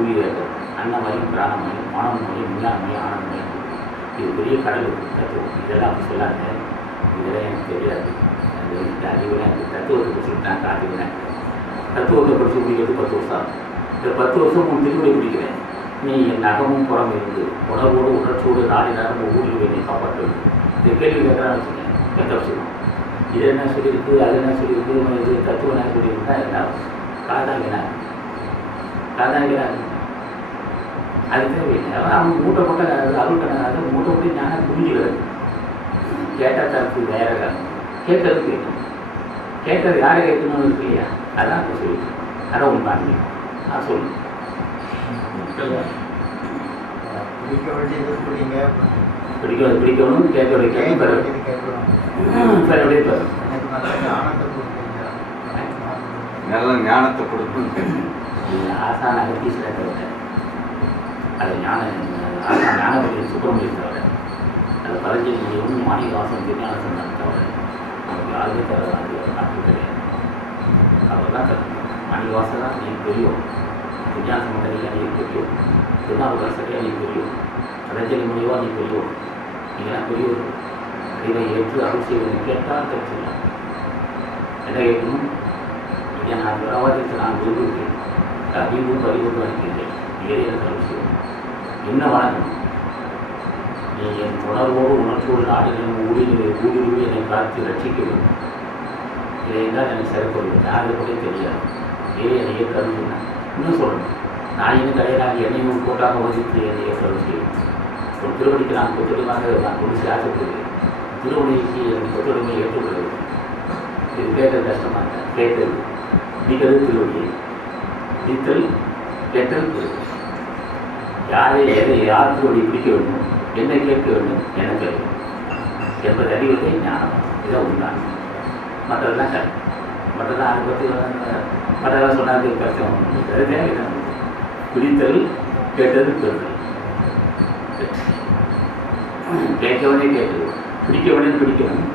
உயிர்கள். அன்னமயம், பிராணமயம், மனமயம், விஞ்ஞானமயம், ஆனந்தமயம். இது பெரிய கடல் இருக்குது தத்துவம். இதெல்லாம் அப்படி சொல்லாத. இதெல்லாம் எனக்கு தெரியாது. இந்த அறிவுலாம் எனக்கு தத்துவத்தை படிச்சுட்டு நான் காத்துக்கிறேன். தத்துவத்தை படித்து முடிக்கிறது 10 வருஷம் ஆகும். இந்த 10 வருஷம் உன் திருவிடை பிடிக்கிறேன். நீ என் அகமும் புறம் இருந்து உணர்வோடு உணர்ச்சியோடு நாடி நேரமும் ஊடுருவை நீ காப்பாற்ற வேண்டும். இந்த கேள்வி கேட்கறான்னு வச்சுக்கேன், கேட்ட வச்சுக்கணும். இது என்ன சொல்லியிருக்கு, அது என்ன சொல்லியிருக்கு, இது தத்துவம் என்ன சொல்லியிருக்குன்னா என்ன காதாங்கிறாங்க. அது தேவையில்லை. அவன் மூட்டை போட்ட அருள்கணக்காக மூட்டை போட்டு ஞானம் புரிஞ்சுக்கிறது. கேட்டால் தரப்பு வேற கேட்கறது கேட்கணும். கேட்கறது யாரை கேட்கணும்னு இருக்கு இல்லையா? அதான் இப்போ சொல்லிட்டு அதான் உண்மை. நான் சொல்லுவேன். பிடிக்கணும், கேட்க வைக்கணும், நல்ல ஞானத்தை கொடுக்கணும். ஆசான அகத்தீஸ்வர தவிர அது ஞானபதி சுப்பிரமணியம் தவிர அது பரஞ்சலியும் மாணிவாசம் திருஞானசன் தவிர நமக்கு யாருமே தவிர நாட்டு கிடையாது. அவர் தான் மாணிவாசன் தான் நீ தெரியும், விஞ்ஞான மண்டலியாக நீ தெரியும், திருநாவுக்கரசரையாக நீ தெரியும், பதஞ்சலி முனிவா நீ தெரியும். நீங்களாம் பெரியோர் அறிவை ஏற்று அருள் செய்வதை கேட்டால் தெரிஞ்சுக்கலாம். என்ன கேட்கணும்? இங்கே நான் விரவாதத்தை நான் விரும்புகிறேன், அறிவும் பறிவும் அளிக்கின்றேன், ஏதே எனக்கு அருள் செய்வோம். என்ன வணங்கணும்? நீ என் உணர்வோடு உணர்ச்சியோடு நாடுகளும் ஊடுருவி என்னை பார்த்து ரட்சிக்க வேண்டும். இதை இருந்தால் எனக்கு சிறப்பு யாருக்கு கூட தெரியாது. என்னையே கருதுனா இன்னும் சொல்லணும். நான் இன்னும் கல்யாணம் என்னையும் கூட்டாக ஒதுக்கி என்னையே கருது செய்யும். ஒரு திருவடிக்கு நான் கொத்தடிமாக நான் கொடுத்து ஆசைப்படுகிறேன். திருவடிக்கு எனக்கு கொத்தடிமை ஏற்றுக்கொள்வது இது கேட்கறது கஷ்டமாக இருக்கேன். கேட்கறது பிடிக்கிறது திருவடி, பிடித்தல் கேட்டல் திருவடி. யாரை எதை யார் திருவடி பிடிக்க வேண்டும், என்ன கேட்க வேண்டும், என்ன கேட்க வேண்டும் என்பது அறிவதை ஞானம். இதை உண்டான மற்றதெல்லாம் கரெக்ட். மற்றதெல்லாம் அதை பற்றி மற்றதெல்லாம் சொன்னாது கஷ்டம். அது தேவைதான். பிடித்தல் கேட்டது பெறுதல். கேட்கவனே கேட்கணும், பிடிக்கவனே பிடிக்கணும்,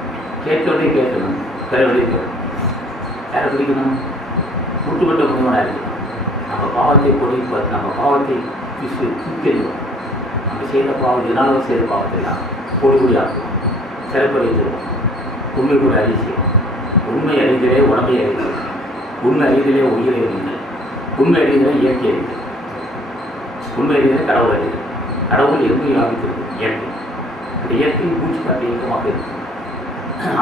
கேட்கவனே கேட்கணும், பெறவனே பெறணும். யாரை பிடிக்கணும்? முட்டுப்பட்ட முனிவனாக இருக்கணும். நம்ம பாவத்தை பொடிப்போம், நம்ம பாவத்தை தூக்கிடுவோம். நம்ம செய்த பாவம் இதனாலும் செய்த பாவத்தைலாம் பொடி பொடியாக்குவோம், சிறப்படைத்துவோம். உண்மை கூட அறிய செய்வோம். உண்மை அறிந்தலே உடம்பை அறிந்தது, உண்மை அறிந்தலே உயிரை அறிந்தது, உண்மை அறிந்தலே இயற்கை அறிந்தது, உண்மை அறிந்தலே கடவுள் அறிந்தது. கடவுள் எங்கும் வியாபித்திருக்கு இயற்கை. அந்த இயற்கை பூச்சி காட்டு இயக்கமாக இருக்கு.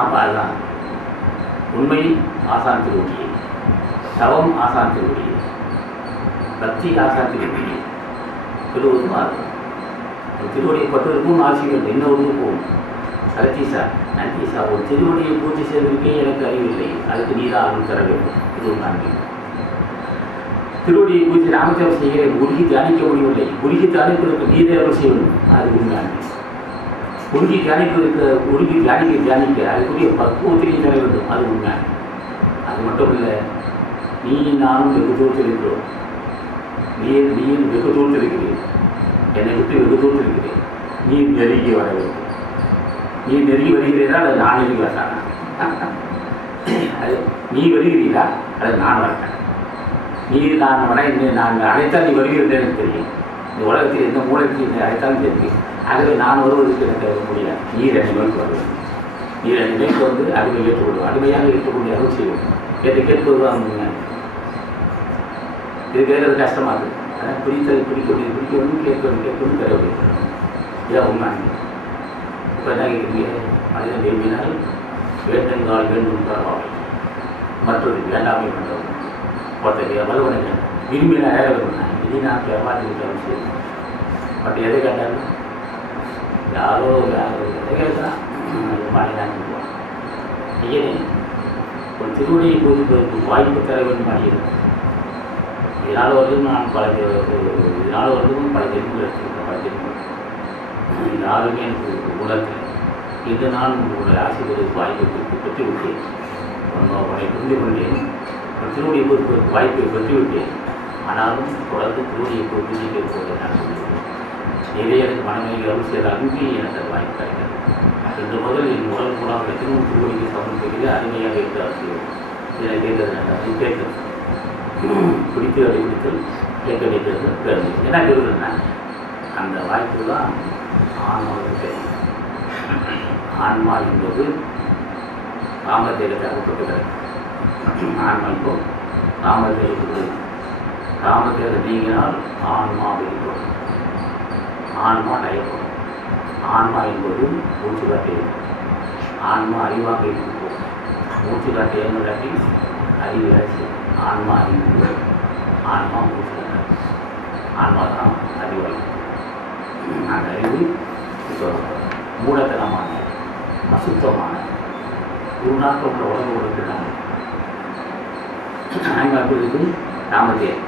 அப்போ அதுதான் உண்மை ஆசான் திருவடியை, தவம் ஆசான் திருவடியை, பக்தி ஆசான் திருவடியை சொல்லுவதும் அதுதான். திருவடியை பட்டுவதற்கும் ஆசிரியர் இன்னொரு போகும். சரத்தீசா நந்தீசா ஒரு திருவடியை பூஜை செய்வதற்கே எனக்கு அறிவில்லை, அதுக்கு நீர் ஆர்வம் தர வேண்டும். இது ஒரு நன்றி. திருவடியை பூஜை ராமதேவம் செய்கிறேன், உருகி தியானிக்க முடியவில்லை, உருகி தியானிப்பதற்கு நீரே அருள் செய்யணும். அது உண்மையான உருகி தியானிப்பதற்கு உருகி தியானிக்க அதுக்குரிய பக்குவத்திலையும் தர வேண்டும். அது உண்மையான. அது மட்டும் இல்லை, நீ நானும் வெகு தூரத்தில் இருக்கிறோம். நீயும் வெகு தூரத்தில் இருக்கிறேன், என்னை விட்டு வெகு தூரத்தில் இருக்கிறேன். நீ நெருங்கி வர வேண்டும். நீ நெருங்கி வருகிறீரா அல்லது நான் நெருங்கி வரட்டானா? அது நீ வருகிறீரா அல்லது நான் வரட்டேன்? நீ நான் நான் அழைத்தால் நீ வருகிறதே எனக்கு தெரியும். இந்த உலகத்தில் எந்த மூலத்தில் என்னை அழைத்தாலும் தெரியும். ஆகவே நான் வருவதற்கு எனக்கு முடியாது. நீர் என்னை நோக்கி வருவேன். நீர் என்னை நோக்கி வந்து அடிமை ஏற்றுக்கொள்வோம், அடிமையாக ஏற்றுக்கொண்டு அருள் செய்வோம். என்னை கேட்பது தான் உண்மை. இது கேட்கறது கஷ்டமாக இருக்குது. அதான் பிடிக்கணும் கேட்கணும் பெற வேண்டும். இதான் உண்மை. இப்போ என்ன கேட்குறீங்க? மனிதன் விரும்பினால் வேண்டுங்கால் வேண்டும் பரவாயில்லை, மற்றொரு வேண்டாமை பண்ணுறது ஒருத்தர் வலுவனை விரும்பினா வேலை விரும்பினேன். இது நான் ஏமாற்றிக்கிட்ட செய்யணும். பட் எதை கேட்டாலும் யாரோ எதை கேட்குறான் மனிதான் சொல்லுவான். ஐயனே, ஒரு திருவடியை பூஜிப்பதற்கு வாய்ப்பு தர வேண்டும் அடியது. இதனால் வருதும் நான் பல ஜென்மங்கள் எடுத்திருக்கேன். பல ஜென்மங்கள் யாருமே எனக்கு உலகத்தில் இன்று நான் உங்களுடைய ஆசைகளுக்கு வாய்ப்பை பெற்றுவிட்டேன். உன்னை புரிந்து கொண்டேன். ஒரு திருவடியை பொறுப்பதற்கு வாய்ப்பை பெற்றுவிட்டேன். ஆனாலும் தொடர்ந்து திருவடியை பூஜிக்க போவதை நான் சொல்லுவேன். இதே எனக்கு மனநிலை அருள் செய்த அன்பி எனக்கு அது வாய்ப்பு கிடைக்கிறது. இன்று முதல் என் உடல் மூலம் திருவடிக்கு சமர்ப்பிக்கிறது அருமையாக இருக்க அவசியம். இதை கேட்கறது கேட்கறது பிடித்து அதை பிடித்தல் கேட்க வைக்கிறது பெருமை. என்ன பெறுதுன்னா அந்த வாய்ப்பு தான் ஆன்மாவுக்கு தெரியும். ஆன்மா என்பது காமதேகத்தை அகப்பட்டுகிறது. ஆன்மா இப்போ காமதேகத்துக்கு காமதேகம் நீங்கினால் ஆன்மா வெளிப்படும், ஆன்மா நயப்படும். ஆன்மா என்பது மூச்சு காட்டை இருக்கும். ஆன்மா அறிவாக இருக்கும். மூச்சு காட்டை ஏற்றி அறிவு இறைச்சி ஆன்மா அறிவு, ஆன்மா மூச்சு காட்டாது. ஆன்மா தான் அறிவாக. அந்த அறிவு இப்போ மூடத்தனமான அசுத்தமான ஒரு நாட்கள் உள்ள உடம்பு கொடுக்கிறாங்க. ஆன்மா குறித்து ராமதேவ்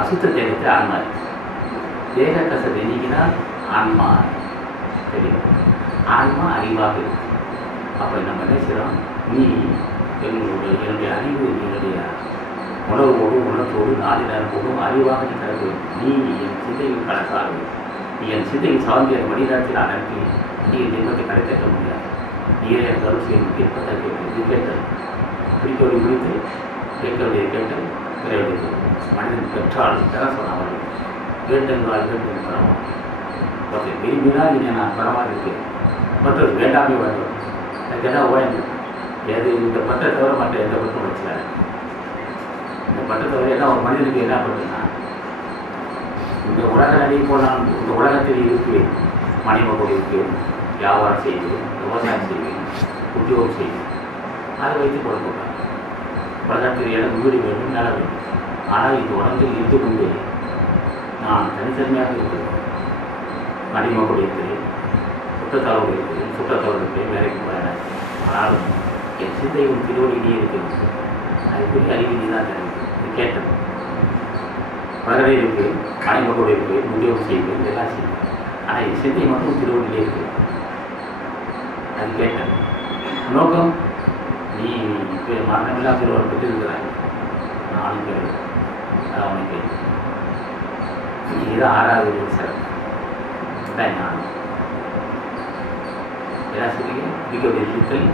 அசுத்த தேகத்தை ஆன்மா தேக கசத்தை நீக்கினால் ஆன்மா தெரியும். ஆன்மா அறிவாக இருக்கு. அப்போ நம்ம என்ன செய்கிறோம்? நீ என்னுடைய அறிவு என்னுடைய உணர்வோடு உணர்வோடு நாடினோடும் அறிவாக நீ தர வேண்டும். நீ என் சிந்தையில் கலக்காது. நீ என் சிந்தையில் சார்ந்த என் மனிதத்தில் நான் அனுப்பி நீ என் ஜென்மத்தை கடைத்தட்ட முடியாது. நீரே என் கருள் செய்ய கேட்பதாக இது கேட்டல் பிடிக்கவதை பிடித்து கேட்கவதை கேட்டல் பிறகு மனிதன் பெற்றால் தர சொன்னார்கள் வேண்டுங்கால் வேண்டும் பரவாயில்லை. ஓகே, விரும்பினால் இங்கே நான் பரவாயில்ல இருக்கேன். மற்றொரு வேண்டாமே வேண்டும். எனக்கு என்ன ஓயம் எது இந்த பட்டை தவிர மற்ற எந்த பட்டம் வச்சாரு. இந்த பட்டை தவிர என்ன ஒரு மனிதனுக்கு என்ன பண்ணுன்னா இந்த உலக நடி போனால் இந்த உலகத்தில் இருக்கிறேன். மணிமகள் இருக்கிறேன், வியாபாரம் செய்வேன், விவசாயம் செய்வேன், உத்தியோகம் செய்வேன். அதை வைத்து கொடுக்க உலகத்தில் எனக்கு வீடு வேண்டும், நில வேண்டும். ஆனால் இந்த உலகத்தில் இருந்து கொண்டு நான் தனித்தன்மையாக இருக்கிறேன். அடிமை இருக்கிறேன், சுற்றத்தளவு இருக்கிறேன், சுற்றத்தளவு இருக்கிறேன், வேலைக்கு போகிறேன். ஆனாலும் என் சிந்தை ஒரு திருவடியிலேயே இருக்கிறது. அதுக்குரிய அறிவியல் தான் தெரியும். இது கேட்டது உலகவே இருக்குது, அனைவரோடு இருக்குது, உத்தியோகம் செய்வது இதெல்லாம் செய்யும். ஆனால் என் சிந்தை மட்டும் திருவடியிலே இருக்குது. அது கேட்டது நோக்கம். நீ இப்போ மரணமில்லா திருவள்ளுவர் பெற்றிருக்கிறாய், நானும் கேள்வி அதான் உனக்கு இது 6வது ஒரு சிறப்பு ஞானம். எல்லாம் சொல்லிங்க, இதுக்குடைய சிக்கல்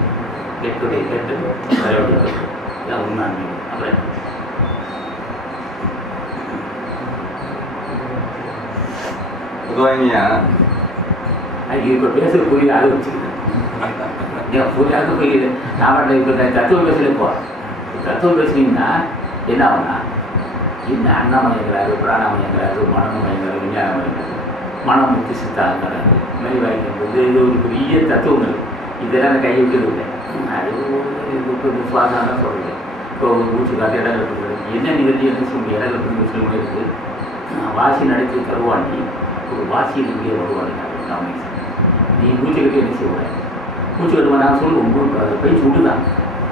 கேட்குடைய கேட்டது வரையோட இதான் உண்மை. அப்புறம் இப்போ பேசுகிற புரியுது, அது வச்சுக்கிறேன். ஏன் புரியாது புரியுது. நான் இப்போ தத்துவம் பேசல. இப்போ தத்துவம் பேசுனீங்கன்னா என்ன ஆகுனா, என்ன அன்னமயங்கிறாரு, பிராணமயங்கிறாரு, மனமயங்கிறாரு, விஞ்ஞானமயங்கிறாரு, மனம் முத்தி சித்தாங்கிறாரு, மெய்வாய்க்கிறது. இது ஒரு பெரிய தத்துவங்கள். இதெல்லாம் நான் கையை விட்டு இல்லை. அது இப்போ சுவாசம் தான் சொல்கிறேன். இப்போ மூச்சு காட்டு இடம் கட்டுறது என்ன நிகழ்ச்சி என்ன சொல்ல முடியும். இடம் கட்டுறது சொல்ல இருக்குது. வாசி நடத்தி தருவாண்டி ஒரு வாசியினுடைய வருவாங்க. நீ மூச்சு கட்டி என்ன செய்வாங்க. மூச்சு கட்டுமா நான் சொல்லுவோம். அதை பயிற்சி விட்டு தான்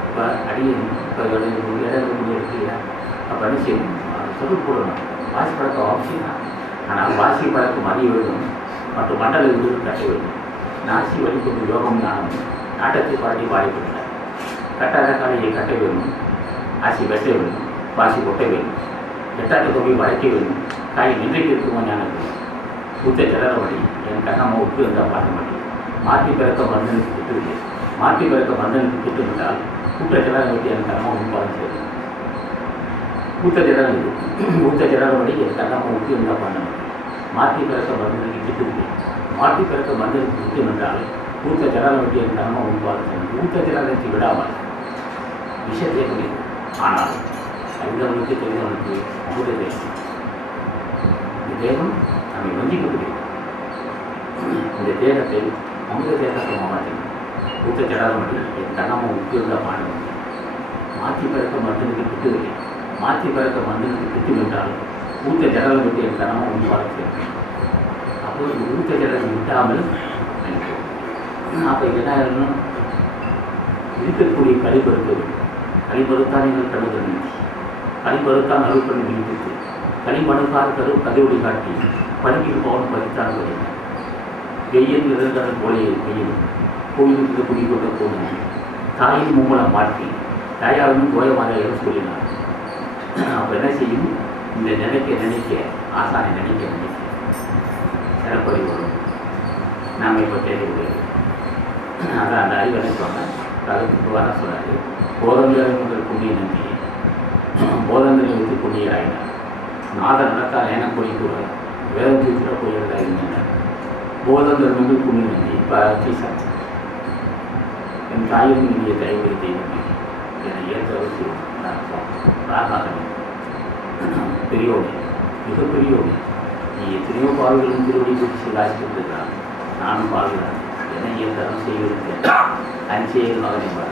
இப்போ அடியே இப்போ இடம் இருக்குல்லையா, அப்போ என்ன செய்யணும், அதை சொல்லி போடணும். வாசி பழக்கம் அவசியம் தான். ஆனால் வாசி பழக்கம் அறிய வேண்டும் மற்றும் மண்டல விருது கட்ட வேண்டும். நாசி வழிபட்டு யோகம் ஞானம் நாட்டத்தை பாடி பாடிக்கொண்டார். கட்டாத காலையை கட்ட வேண்டும், ஆசி வெட்ட வேண்டும், வாசி கொட்ட வேண்டும், எட்டாட்ட தொகை வளைக்க வேண்டும், காய் நின்றைக்கு இருக்குமோ ஞானம் வேண்டும். புத்த ஜலர வழி என் கண்ணம்மா உப்பு இருந்தால் பார்க்க மாட்டேன். மாற்றி பிறக்க மன்னனுக்கு திட்டுவில்லை. மாற்றி பிறக்க மன்னனுக்கு திட்டுவிட்டால் கூட்ட ஜலர வழி என் கண்ணம்மா உண்பாலும் சரி. பூத்த ஜலர வழி என் கண்ணம்மா உப்பு இருந்தால் பண்ண மாட்டேன். மாற்றி பிறக்க மன்னனுக்கு திட்டுவில்லை. மாற்றி பிறக்க மன்னனுக்கு திட்டுவென்றால் பூத்த ஜலர வழி என் கண்ணம்மா உண்பாலும் சரி. பூத்த ஜலரத்தை விடாமல் விஷயத்தை முடியும். ஆனால் அறிந்தவனுக்கு தெரிந்தவனுக்கு அமுத தேகம். இந்த தேகம் நம்மை வஞ்சிக்க முடியும். இந்த தேகத்தை அமுத தேகத்தை மாற்றணும். பூத்த ஜடாதமடி என் கண்ணம்மா உத்தியோக பாட முடியும். மாற்றி பிறக்க மன்னனுக்கு திட்டுவில்லை. மாற்றி பிறக்க மன்னனுக்கு திட்டு வென்றால் பூத்த ஜடலம் விட்டு என் கண்ணம்மா உண்பாட சேர்க்கணும். அப்போது இந்த பூத்த ஜடலம் விட்டாமல் நினைக்கிறோம். அப்போ என்ன ஆகணும், இருக்கக்கூடிய கழிப்படுத்த வேண்டும். கழிப்படுத்தான் நீங்கள் கழுத நீச்சி, கழிப்படுத்தான் அழுப்பணி நீட்டித்து, களிமணுக்கார் கதையொலி காட்டி படிக்கிட்டு போகணும் படித்தான் படிங்க. வெய்யல் இருந்தால் போலையை வெயில் கோயிலுக்கு குடிக்கொண்ட போகணும். தாயின் மூலம் மாற்றி தாயாரும் கோயமாக சொல்லினார். அப்போ என்ன செய்யும், இந்த நினைக்க ஆசானை நினைக்க சிறப்படி வரும். நாம் இப்போ கேட்கக்கூடாது. அதான் அந்த அறிவு என்ன சொன்னேன், அதுக்கு வர சொன்னார். போதங்கள் புண்ணிய நம்பி போதங்களை வைத்து புண்ணியராயினார். நாதர் நடத்தால் என கொடிக்கூடாது வேதத்தில் போயிருந்தா இருந்தார். போதங்கள் புண்ணிய நம்பி இப்போ என் தாயின் இந்திய தயவுரை தெய்வமே என்னை ஏற்ற அவசியம் பிரார்த்தனை. பெரியோனே, மிகப்பெரியோனே, நீ எத்தனையோ பால்களும் திருவடி குறித்து காட்சிருக்கிறான். நானும் பால்கிறான். என்னை ஏற்றம் செய்வது அஞ்செயல் மகனை வர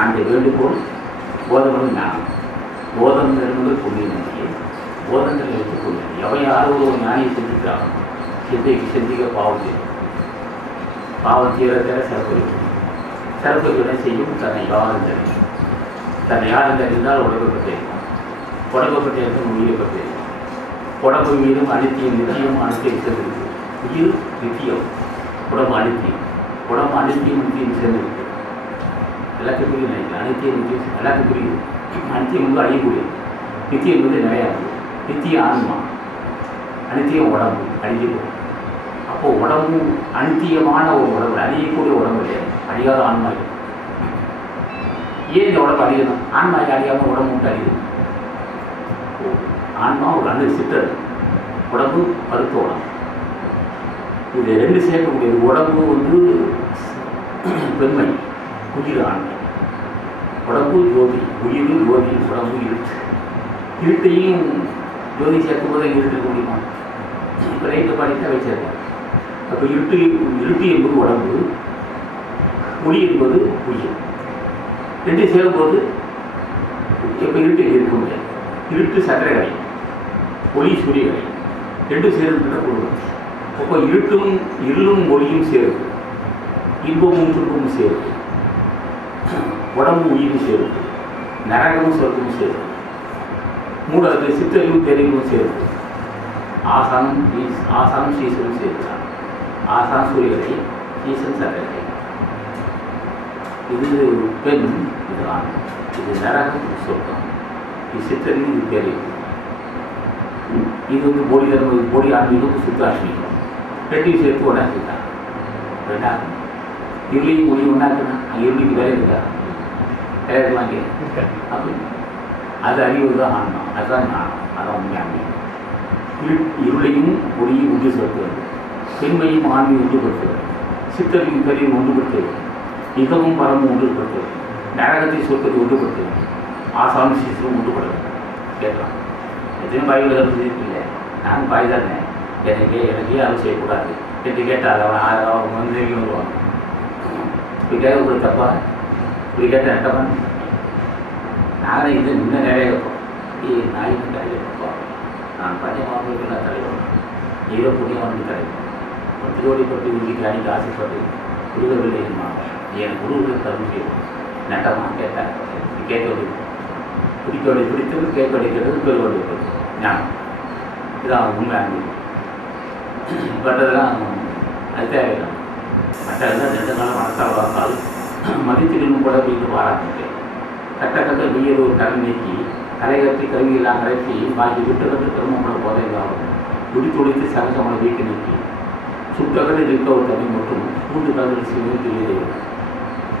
அந்த வேண்டுகோள் போதங்களும் ஞானம். போதம் என்பது புண்ணிய நம்பிக்கை. போதங்களை வைத்து புண்ணியம். எவன் யாரோ ஒரு ஞானியை சிந்திக்கிறாங்க, சிந்திக்க பாவம் செய்யும். பாவம் தீர சிறப்பு வினை செய்யும். தன்னை யாரும் தெரியும். தன்னை யாரும் தெரிந்தால் உடம்பப்பட்டிருக்கும். உடம்பப்பட்டிருக்கும் உயிரை பற்றியிருக்கும். உடம்பு மீதும் அனித்தியம் நித்தியம் அனித்தியம் சேர்ந்திருக்கு. உயிர் நித்தியம், உடம்பு அனித்தியம். உடம்பு அனித்தியம் நித்தியம் சேர்ந்திருக்கு. எல்லாத்தையும் புரியுது நினைக்கிறேன். அனித்தியம் நித்தியம் எல்லாத்தையும் புரியுது. அனித்தியம் வந்து அழியக்கூடியது, நித்தியம் வந்து நிறையாது. நித்தியம் ஆன்மா, அனித்தியம் உடம்பு அழியக்கூடும். அப்போது உடம்பு அனித்தியமான ஒரு உடம்பு, அழியக்கூடிய உடம்பு இல்லையா, அழியாத ஆன்மா இல்லை. ஏன் இந்த உடம்பு அழியணும்? ஆன்மா அழியாமல் உடம்பு மட்டும் அழியுது. ஆன்மா ஒரு அணு சிற்றல், உடம்பு பருத்த உடம்பு. இது ரெண்டு சேர்க்கக்கூடியது. உடம்பு வந்து பெண்மை, உயிர் ஆண்மை. உடம்பு ஜோதி, உயிர் ஜோதி, உடம்பு இருட்டு. இருட்டையும் ஜோதி சேர்க்கும் போது இருட்டு இருக்க முடியுமா? இப்போ ரைட்டு பாடித்தான் வச்சிருக்காங்க. அப்போ இருட்டு என்பது உடம்பு, ஒளி என்பது உயிர். ரெண்டு சேரும்போது இப்போ இருட்டு இருக்க முடியாது. இருட்டு சட்டரை கிடைக்கும், ஒளி சூரிய கிடைக்கும், ரெண்டும் சேர்ந்துட்டு கொடுக்கும். அப்போ இருட்டும் இருளும் ஒளியும் சேருது, இன்பமும் துன்பமும் சேருது, உடம்பும் உயிரும் சேருது, நரகமும் சொர்க்கமும் சேருது, மூடாது சித்தறிவும் தெரியவும் சேருது. ஆசானம் சீசனும் சேருதான். ஆசான் சூரியனை, ஈசன் சட்டரை. இது பெண், இது ஆண், இது நரகம், இது சொர்க்கம், இது சித்தறிவு, இது தெரியும். இது வந்து போடி தர்மம், போடி ஆன்மீகம், சுத்தாஷ்மீகம் ரெண்டையும் சேர்த்து ஒன்றாக்கிட்டான். ரெண்டாகும் இருளையும் மொழியும் ஒன்றாக்குனா அங்கே இருளுக்கு வேலை இருக்கா? வேலை வாங்கி அப்படி அது அறிவு தான் ஆன்மா, அதுதான் ஞானம், அதான் உண்மை ஆன்மீகம். இருளையும் ஒளியும் ஒன்று சேர்த்துவது, பெண்மையும் ஆன்மையும் ஒன்றுபடுத்துவது, சித்தறிவும் கருவியும் ஒன்றுபடுத்துவது, மிகவும் பரமும் ஒன்றுபடுத்துவது, நரகத்தை சொற்கத்தை ஒன்றுபடுத்துவது, ஆசானும் சீசனும் ஒன்றுபடுவது. கேட்கலாம், எத்தனை பாய்கள் இல்லை, நான் பாய் தானே, எனக்கே அறுவை செய்யக்கூடாது என்று கேட்டால் அவன் வந்து வருவாங்க. இப்படி கேட்க தப்பா? இப்படி கேட்டால் என்னப்பா? நாங்கள் இது இன்னும் நிறைய கேட்போம். நான் இன்னும் தலைவர் கேட்போம். நான் பஞ்சமாவுக்கு நான் தலைவர், ஏதோ புண்ணியவனுக்கு தலைவர். பத்திரோடி பட்டு உறுதிக்கு அணிக்கு ஆசைப்பட்டு குருவவில்லை என் குருவுக்கு கருவி செய்வோம். நட்டமாக கேட்டார், கேட்க வேண்டியது பிடிக்க வேண்டிய பிடித்தது, கேட்க வேண்டியது பெற வேண்டியது ஞானம். இதான் உண்மை அனுபவம். பட்டதெல்லாம் அது தேவையில்லை. மற்றதெல்லாம் 2 நாள் மனத்தால் வாக்கால் மதித்திடும் கூட வீட்டு வாராட்டேன். கட்ட நீர் ஒரு கரை நீக்கி கரை கட்டி கருவியெல்லாம் கரைச்சி பாக்கி விட்டுறது திரும்ப போதையாகும். துடித்து சகஜமான வீட்டு நீக்கி சுத்தகட்டு நிற்க ஒரு தண்ணி மட்டும் கூண்டு கலந்து செய்வது தெரியுது.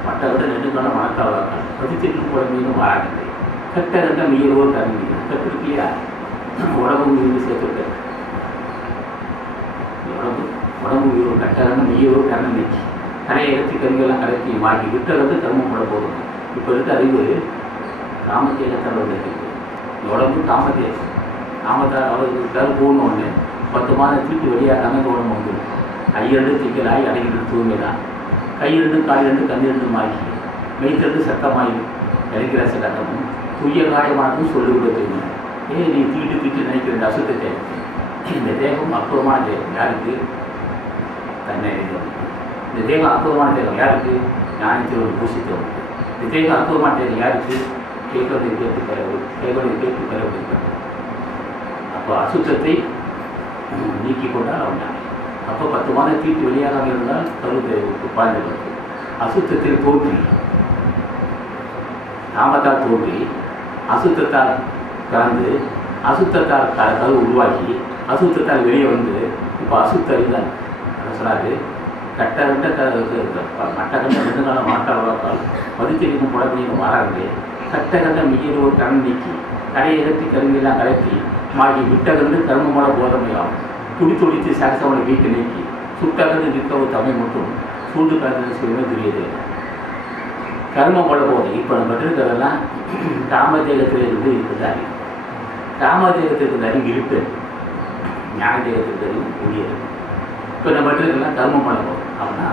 மற்றவர்கள் 2 நாள் மனத்தால் வாக்கால் மதித்திடும் கூட மீதும் வாராட்டேன். கட்ட நீர் ஒரு கரை நீக்கி கட்டிருக்கியா உடம்பு இருந்து சேர்த்துருக்க உடம்பு உயிரும் கட்டணம் மெய்யோரும் கரணம் நீக்கி கரையை இறச்சி கருவியெல்லாம் கரைச்சி மாட்டி விட்டுறது கர்மம் போட போதும். இப்போ இருக்க அறிவு காமத்தேகத்தால் இருக்கு. உடம்பு காமத்தால் அவருக்கு போகணும் ஒன்று 10 மாதம் தீட்டு வெளியாகாமல் உடம்பு வந்து கையெழுந்து திக்கலாகி அடைக்கிறது தூய்மை தான். கையெழுந்து காலிலிருந்து கண்ணிலிருந்து மாறி மெய்த்திலிருந்து சத்தமாகி இறைக்கிற சட்டமும் துய்ய காயமானதும் சொல்லிவிட தெரியும். நீ தீட்டு நினைக்கிற இந்த அசுத்தத்தை இந்த தேகம் அற்புதமான தேகம் யாருக்கு? தன்னை அறிந்தவன். இந்த தேகம் அற்புதமான தேகம் யாருக்கு? ஞானத்தில் பூசித்தவன். இந்த தேகம் அற்புதமான தேகம் யாருக்கு? கேட்கவதை கேட்டு பெறவில்லை. அப்போ அசுத்தத்தை நீக்கி கொண்டால் அவன் ஞானி. அப்போ 10 மாதம் தீட்டு வெளியாகாமல் இருந்தால் கருத்தை பாய்ந்தவருக்கு அசுத்தத்தில் தோன்றி காமத்தால் தோன்றி அசுத்தத்தால் கலந்து அசுத்தத்தால் கரு உருவாக்கி அசுத்தத்தால் வெளியே வந்து இப்போ அசுத்த அறிந்தான் சொன்னாரு. கட்ட மட்ட 2 நாள் மாட்டால் மதித்தெளிக்கும் புடவையும் மாறாது. கட்ட மீறோ கண் நீக்கி கடையை இறத்தி கருவியெல்லாம் கலத்தி மாகி விட்டகன்று கர்மமான போதமையாகும். துடித்து சகசமான வீட்டை நீக்கி சுட்டகன்று நிற்கவும் தமிழ் மட்டும் சூண்டு கலந்து செய்யவே தெரியுது. கர்மம் போட போது இப்போ நம்ம இருக்கிறதெல்லாம் காமதேகத்தில் இருந்து இருக்குது அறிவு. காமதேகத்திற்கு அறிவு இருக்கு, ஞான தேகத்திற்கு அறிவு முடியாது. இப்போ நம்ம இருக்கிறதெல்லாம் கர்மம் பண்ண போதும் அப்படின்னா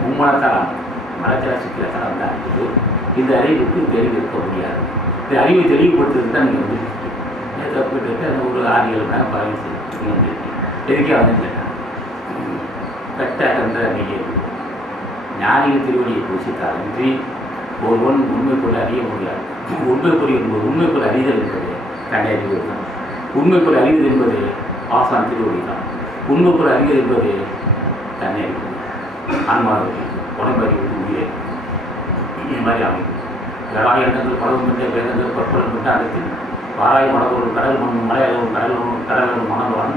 மும்மலத்தலம் மலச்சல சிக்கிற தலம் தான் இருக்குது. இந்த அறிவுக்கு தெளிவு இருக்க முடியாது. இந்த அறிவை தெளிவுபடுத்துறது தான் நீங்கள் வந்து தப்பிட்டு ஒரு 6-7 மணி நேரம் பயணம் செய்ய வந்துருக்கு. எதுக்கே வந்து கேட்டாங்க கட்ட கன்ற நெய்ய ஞானிகள் திருவடியை பூசித்தால் இன்றி ஒருவன் உண்மை கொள்ள அறிய முடியாது. உண்மை கொள்ள அறிதல் என்பது தன்னை அறிவது தான். உண்மை கொள்ள அறிவது என்பது ஆசான் திருவடி தான். உண்மை கொள்ள அறிவது என்பது தன்னை அறிவது, ஆன்மாவை உடம்பு அறிவது, உயிரை இந்த மாதிரி அமைக்கும். கராய எண்ணங்கள் பலவும் கொண்ட வேதங்கள் பற்பலம் கொண்டு அழைத்து வாராய் மனதோடு கடல் மண் மலையாளவும் கடலும் மணல்வான்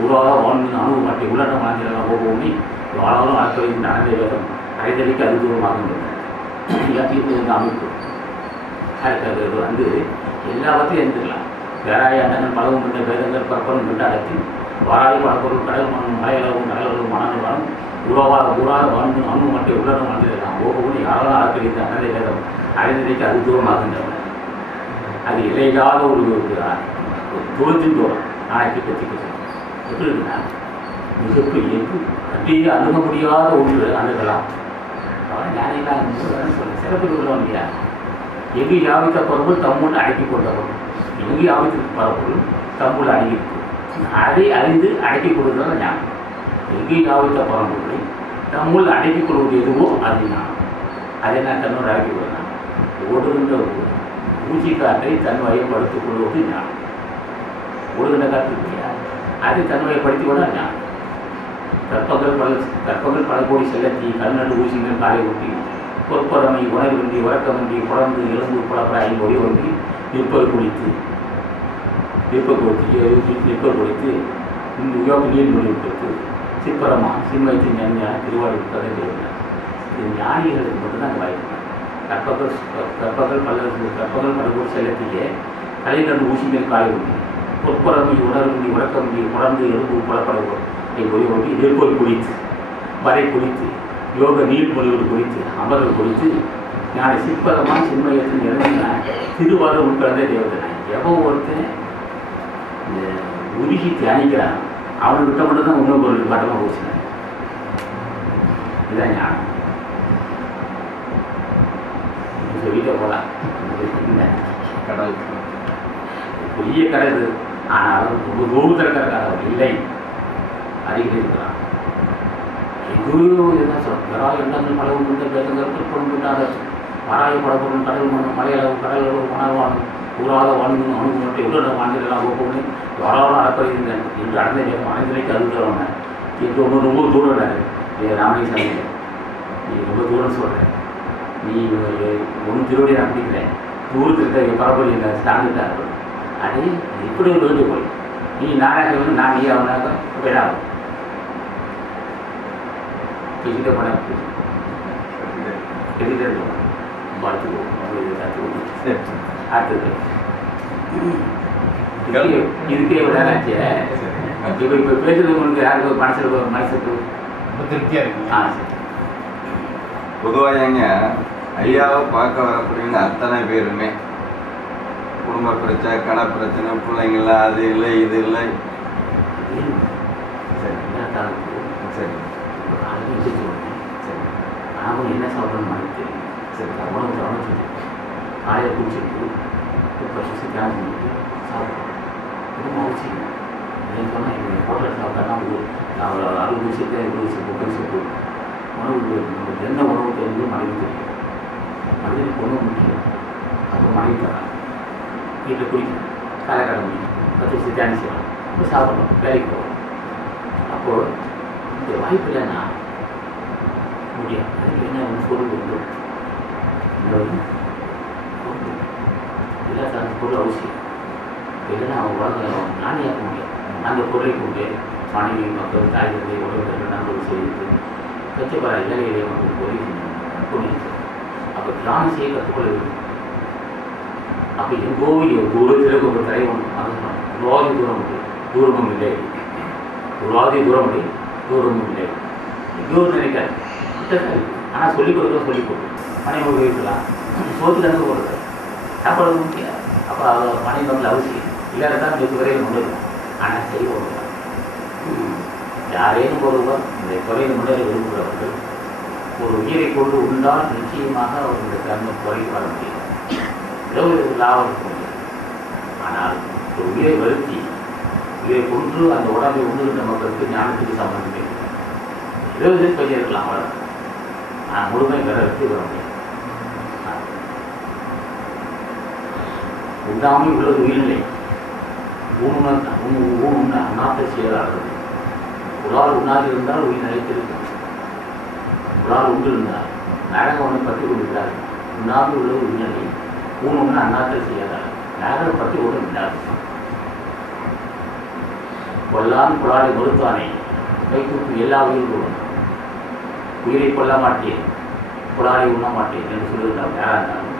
உருவாக வாழ்ந்து அணுவு மாட்டி உள்ளட்ட மனதில் ஒவ்வொன்றி வாழாலும் வளர்க்கவின் நடந்த வேதம் அரைதலிக்கு அது தூரமாகின்றன. வந்து அமைப்பு அது வந்து எல்லாவற்றையும் எழுந்துக்கலாம். வேறாய அண்டங்கள் பலவும் கொண்ட வேதங்கள் பற்பலம் கொண்டு அழைத்து வாராய் வளர்ப்பொருள் கடல் மண் மலையாளவும் கடலும் மணல்வான் உருவாக வாழ்ந்து அணுவு மாட்டி உள்ளட்ட மனதில் ஒவ்வொன்று யாராலும் அளக்கவின் நடந்த வேதம் அரைதலிக்கு அது தூரமாகின்றன. அது இலையில்லாத ஒரு தூரத்தின் தூரம் நாளைக்கு பற்றிக்கிறது. எப்படி இருக்குன்னா மிகப்பெரிய கட்டியே அணுக முடியாத ஒன்று அணுகலாம். அவன் ஞானிலாம் சொல்ல சிறப்பு உள்ளவன் இல்லையா? எங்கு யாவித்த பரம்பொருள் தம்முள் அடக்கி கொண்ட பொருள். எங்கு யாவித்த பரம்பொருள் தம்முள் அடங்கியிருக்கு. அதை அறிந்து அடக்கி கொடுக்குறது ஞானம். எங்கு யாவித்த பரம்பொருளை தம்முள் அடக்கிக் கொள்வது எதுவோ அது ஞானம். அதை நான் தன்னோடு அடக்கி கொள்ளலாம். ஓடுகின்ற ஊசி காற்றை தன் வயப்படுத்திக் கொள்வது ஞானம். ஓடுகின்ற காற்று இல்லையா, அதை தன் வயப்படுத்திக் கொள்ள ஞானம். கற்பங்கள் பல கோடி செல்லத்தி கல்நடு ஊசிகள் காலை ஊட்டி பொற்பரமை உணர்வின்றி உறக்கமின்றி புலர்ந்து எழுந்து புலப்பட ஐம்பொழி ஒன்றி நிற்பது குடித்து இந்த யோக நீர் மொழிவிட்டு சிற்பரமா சின்மயத்தின் ஞான திருவாரூர் கதை தெரிவித்தார். இது ஞானிகளுக்கு மட்டும்தான் அந்த வாய்ப்பு. கற்பங்கள் பல கோடி செல்லத்திலே கலைநடு ஊசிகள் காலை ஊட்டி பொற்பரமை உணர்வின்றி உறக்கமின்றி புலர்ந்து எழுந்து புலப்பட ஒளி ஒன்றி நெற்பொருள் குடித்து வரை குடித்து யோக நீர்மொழிகள் குறித்து அமர்கள் குறித்து ஞான சிற்பதமான சின்மயத்தின் இறங்கின திருவாரூர் உட்கலந்தே தேவதனை. எவன் ஒருத்தன் இந்த உருகி தியானிக்கிறான் அவன் விட்ட மட்டும் தான் உணவு பொருள் பாட்டமாக போச்சுனேன். இதான் ஞானம். சொல்லிட்டே போகலாம். கடல் பெரிய கடல், ஆனாலும் ரொம்ப தூரத்தில் இருக்கிற கடல் இல்லை, அருகில் இருக்கிறான். குரு என்ன சொல்கிறார்? எண்ணங்கள் பல உண்டு பேசுங்கள் பொருளாத மராய படப்பொருள் கடல் மண் மலையளவு கடல் மணவான் கூறாத வாழ்ந்து அணுகுமட்டை உள்ள வாழ்ந்தெல்லாம் போகணும்னு யாராலும் அடப்பறிந்தேன் என்று அடைந்த நேரம் அனைத்து அழுகிறவன இப்போ ஒன்று ரொம்ப தூரம் ராமேஸ்வரம் நீ ரொம்ப தூரம் சொல்கிறேன். நீ ஒன்று திருவடி நான் பிடிக்கிறேன் தூரத்தில் பரப்பொருள் என்ன ஸ்டாண்டுட்டார்கள். அது இப்படி ஒரு வேண்டுகோள். நீ நானாக வந்து நான் நீ அவனாக வேடாகும் கிட்ட படம் அடுத்தது இதுக்கே விடாச்சு. இப்போ பேசுறது உங்களுக்கு யாருக்கு மனசுக்கு திருப்தியாக இருக்கு. சரி. பொதுவாக ஐயாவை பார்க்க வரக்கூடியவங்க அத்தனை பேருமே குடும்ப பிரச்சனை, கடை பிரச்சனை, பிள்ளைங்களாம் அது இல்லை இது இல்லை. சரி சரி சரி நான் என்ன சாப்பிடணும்னு மாதிரி தெரியும். சரி உணவு கவனிச்சு காலையில் குடிச்சிட்டு இப்போ சுசி தியானம் பண்ணிட்டு சாப்பிட்றோம். ரொம்ப அவசியம். ஏன்னு சொன்னால் எங்கள் ஹோட்டலில் சாப்பிட்டா ஒரு 60 விஷயத்தை 20 விஷயம் 30 விஷயம் போடும். உணவு நமக்கு என்ன உணவு தெரிஞ்சு மனைவி தெரியும். மனிதனுக்கு உணவு முக்கியம். அப்புறம் மனைவி தரான். வீட்டில் குடிக்கணும், காலைக்கால முடியும், 10 விஷயம் தியானம் செய்யலாம், இப்போ சாப்பிடணும், வேலைக்கு போகணும். அப்போது இந்த வாய்ப்பு இல்லைன்னா முடியும். அதுக்கு என்ன பொருள் உண்டு இல்லை அந்த பொருள் அவசியம். இல்லைன்னா அவங்க உலக நாணியாக்க முடியும். அந்த பொருளை கொண்டு மனைவி மக்கள் தாய் தந்தை உலகத்தை நண்பர்கள் செய்து கச்சப்பட இலங்கையிலே மக்கள் பொருள் அப்போ தியானம் செய்ய கற்றுக்கொள்ள வேண்டும். அப்போ எங்கோ தூரத்தில் ஒரு தலைவன் அதுதான் உருவாதி தூரம் உண்டு, தூரமும் இல்லை. உருவாதி தூரம் இல்லை, தூரமும் இல்லை. எங்கேயோ நினைக்காது கிட்டத்தான் இருக்குது. ஆனால் சொல்லிக் கொடுக்க சொல்லிக் கொடுக்கும். மனைவி உபயோகிக்கலாம், சோத்து தானே போடுறது, சாப்பாடு முக்கியம். அப்போ மனைவி மக்கள் அவசியம் இல்லாதான் இந்த குறையில் முன்னேறும். ஆனால் சரி போடுறாங்க. யாரேனும் ஒருவர் இந்த குறையில் முன்னேற விரும்புகிறவர்கள் ஒரு உயிரை கொண்டு உண்டால் நிச்சயமாக அவர் இந்த தன்மை குறைக்கு வர முடியும். இரவு லாபம் இருக்க முடியும். ஆனால் ஒரு உயிரை வருத்தி உயிரை கொன்று அந்த உடம்பை உண்ணுகின்ற மக்களுக்கு ஞானத்துக்கு சம்பந்தம் இல்லை. 20 கொஞ்சம் இருக்கலாம் அவ்வளோ. ஆனால் முழுமை வெற்றி வர முடியும். உண்டாமை உள்ளது உயிரில்லை. ஊனும்னா அண்ணாத்தை செயலாளர்கள். உலால் உண்ணாது இருந்தால் உயிர் நிலைத்திருக்கும். உலால் உண்டு இருந்தால் நரகம் ஒன்று பற்றி கொண்டிருக்கிறார்கள். உண்ணாது உள்ளது உயிர்நிலை. ஊனும்னா அண்ணாத்தை செய்யாதார்கள். நரகம் பற்றி ஒன்று இல்லாது. கொல்லான் குழாலை மறுத்தானே கைக்கூப்பு எல்லா உயிர்களும் உயிரை கொல்ல மாட்டேன், குழாலை உண்ண மாட்டேன் என்று சொல்லுகிறான். யாராக இருந்தாலும்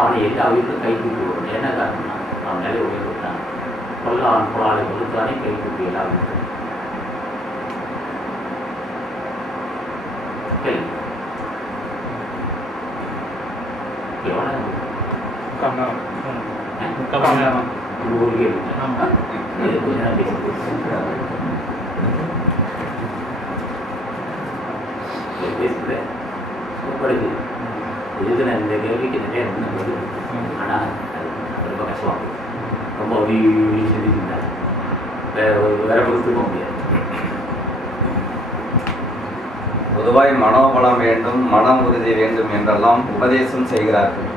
அவனை எல்லா உயிர்களும் கைக்கூப்பி வரும். என்ன காரணம்னா அவன் நிலை உயர்வுத்தான். கொல்லான் குழாலை மறுத்தானே கைக்கூப்பி எல்லா உயிர்களும். பேசுகிறேன். இந்த கேள்விக்கு நிறைய ஆனால் அது ரொம்ப கஷ்டமாக ரொம்ப அப்படி செஞ்சுருந்தாங்க. வேற பொறுத்துக்க முடியாது. பொதுவாய் மனோபலம் வேண்டும், மன உறுதி வேண்டும் என்றெல்லாம் உபதேசம் செய்கிறார்கள்.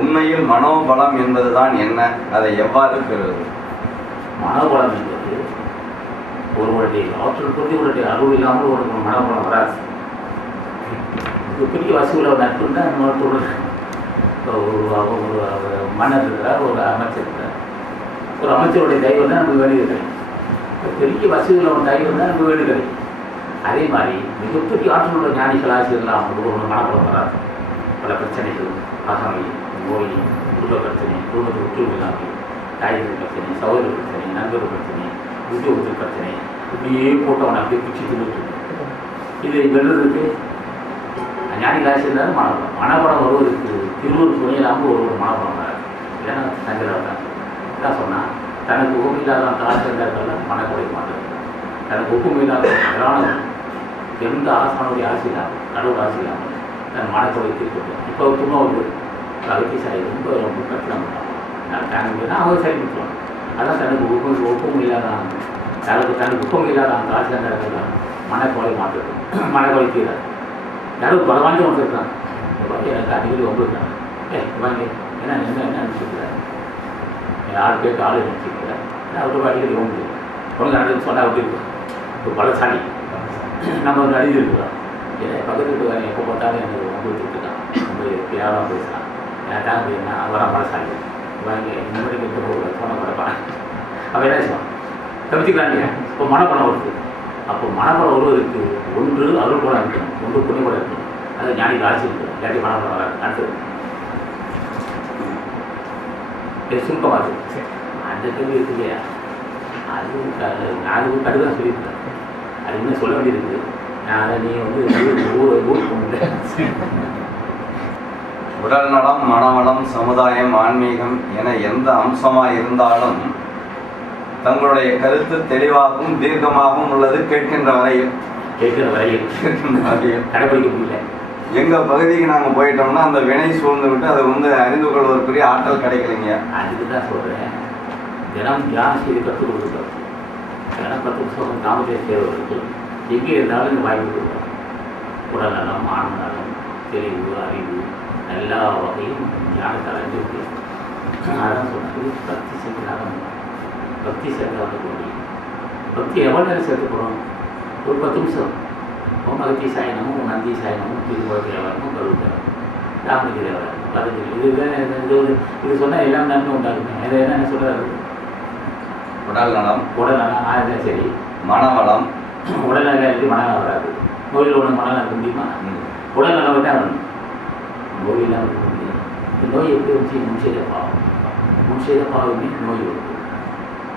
உண்மையில் மனோபலம் என்பதுதான் என்ன? அதை எவ்வாறு பெறுவது? மனோபலம் என்பது ஒருவருடைய ஆற்றல் கொண்டு ஒருவருடைய அருள் இல்லாமல் ஒரு மனோபலம் வராது. பெரிய வசூல நட்புன்னா ஒரு மன்னர் இருக்கிறார், ஒரு அமைச்சர் இருக்கிறார். ஒரு அமைச்சருடைய தெய்வம் தான் நமக்கு வேண்டி கிடைக்கும். பெரிய வசூல ஒரு தெய்வம் தான் நமக்கு வேண்டி கிடைக்கும். அதே மாதிரி மிகப்பெரிய ஆற்றல் உள்ள ஞானிகள் ஆசிரியர்கள் அவங்களுக்கு ஒரு மனப்படம் வராது. பல பிரச்சனைகள், பகமை, நோய், குடும்ப பிரச்சனை, குடும்பத்தில் ஒற்றுமை இல்லாமல், தாய்கள் பிரச்சனை, சகோதர பிரச்சனை, நண்பர்கள் பிரச்சனை, உத்தியோகத்தில் பிரச்சனை, இப்படியே போட்டவனை அப்படியே பிச்சு தின்னுட்டு இதை வெல்றதுக்கு ஞானிகள் ஆசிரியர் மனப்படம். மனப்படம் வருவதற்கு திருவூர் துணை இல்லாமல் ஒரு மனப்படம் வராது. ஏன்னா சங்கராக தான் சொன்னால் தனக்கு உகமை இல்லாத ஆசிரியர்கள் மனக்குறை மாட்டார். தனக்கு ஒப்புமை இல்லாத அதனால எந்த ஆசானுடைய ஆசை இல்லாமல், கடவுள் ஆசை இல்லாமல் தன் மனக்குறை தீர்க்கணும். இப்போ துணை அகத்தி சாய் ரொம்ப ரொம்ப கஷ்டம் நான் தாங்க முடியாது, அவங்க சரி கொடுத்துருவாங்க. அதான் தனக்கு ஒப்புமை இல்லாத தனக்கு ஒப்புமை இல்லாத அந்த ஆசிரியர்கள் மனக்குறை மாற்றுறது, மனக்குறை தீராது. யாரும் பல வாங்கி ஒன்று இருக்காங்க. இந்த மாதிரி எனக்கு அடிக்கடி ஒன்று இருக்காங்க. வாங்கி என்ன என்ன என்ன நினச்சிக்கிறாரு, என் ஆள் கேட்க ஆள் நினச்சிக்கிறேன். அவருக்கு அடிக்கடி ஒன்று ஒன்று நடந்து சொன்னால் அப்படி இருக்கும். ஒரு பலசாலி நம்ம வந்து அடிஞ்சு இருக்கிறோம். ஏன்னா பக்கத்து வீட்டுக்காரன் எப்போ பார்த்தாலும் எனக்கு ரொம்ப கொடுத்துருக்கான், ரொம்ப கேவலம் பேசுகிறான். ஏன் தான் அப்படின்னா அவரான் பலசாலி வாங்கி முன்னாடி கிட்ட போக சொன்ன படப்பான். அவன் என்ன செய்வான் தவிர்த்துக்கிறான் இல்லையா? இப்போ மனப்பணம் வருது. அப்போ மனப்பணம் வருவதற்கு ஒன்று அருள் கூட இருக்கணும், ஒன்று புண்ணி கூட இருக்கணும். அது ஞானிக்கு ஆட்சி இருக்குது, இல்லாட்டி மனப்பணம் வராது. அடுத்தது சுருக்கமாக இருக்குது. அந்த கேள்வி இருக்கு இல்லையா, அது கடுதான் சொல்லியிருக்கேன். அது இன்னும் சொல்ல வேண்டியிருக்கு. நான் அதை நீ வந்து ஊருக்கு போக உடல் நலம், மனவளம், சமுதாயம், ஆன்மீகம் என எந்த அம்சமாக இருந்தாலும் தங்களுடைய கருத்து தெளிவாகவும் தீர்க்கமாகவும் உள்ளது. கேட்கின்ற வரையில் கடைபிடிக்க முடியல. எங்கள் பகுதிக்கு நாங்கள் போயிட்டோம்னா அந்த வினை சூழ்ந்து விட்டு அதை வந்து அறிந்து கொள்வதற்குரிய ஆற்றல் கிடைக்கலைங்க. அதுக்கு தான் சொல்கிறேன், தினம் தியானம் செய்து கற்றுக் கொடுக்குறோம். தினம் 10 புத்தகம் தாமதே தேர்வு எங்கே இருந்தாலும் இந்த வாய்ப்பு கொடுக்குறோம். உடல் நலம், ஆன்ம நலம், தெளிவு, அறிவு எல்லா வகையும் தியானத்தால் அறிஞ்சிருக்கு. அதான் சொன்னது பக்தி சேர்க்கிறாங்க. பக்தி சேர்க்கிறாங்க கூடி பக்தி எவ்வளோ நேரம் சேர்த்து போகிறோம்? ஒரு 10 நிமிஷம். ஓம் அகத்தி சாயனமும், நந்தி சாயனமும், திருவாரூர் தேவாரமும், கருள் தேவாரம், ராமலிங்க தேவாரம், பதினஞ்சு. இது சொன்னால் எல்லாம் நன்மை உண்டாகுமே. அதை என்ன சொல்கிறாரு? உடல் நலம், அதுதான் சரி. மனவளம், உடல் நலம் இருக்கு, மனநலம் வராது. நோயில் ஒன்று மனநலம் இருக்க முடியுமா? உடல் நலம் தான் வரணும், நோய் இல்லாமல் இருக்க முடியாது. இந்த நோய் எப்படி வச்சு முன்செய்த பாவம், முன்செய்த பாவமே நோய் வருது.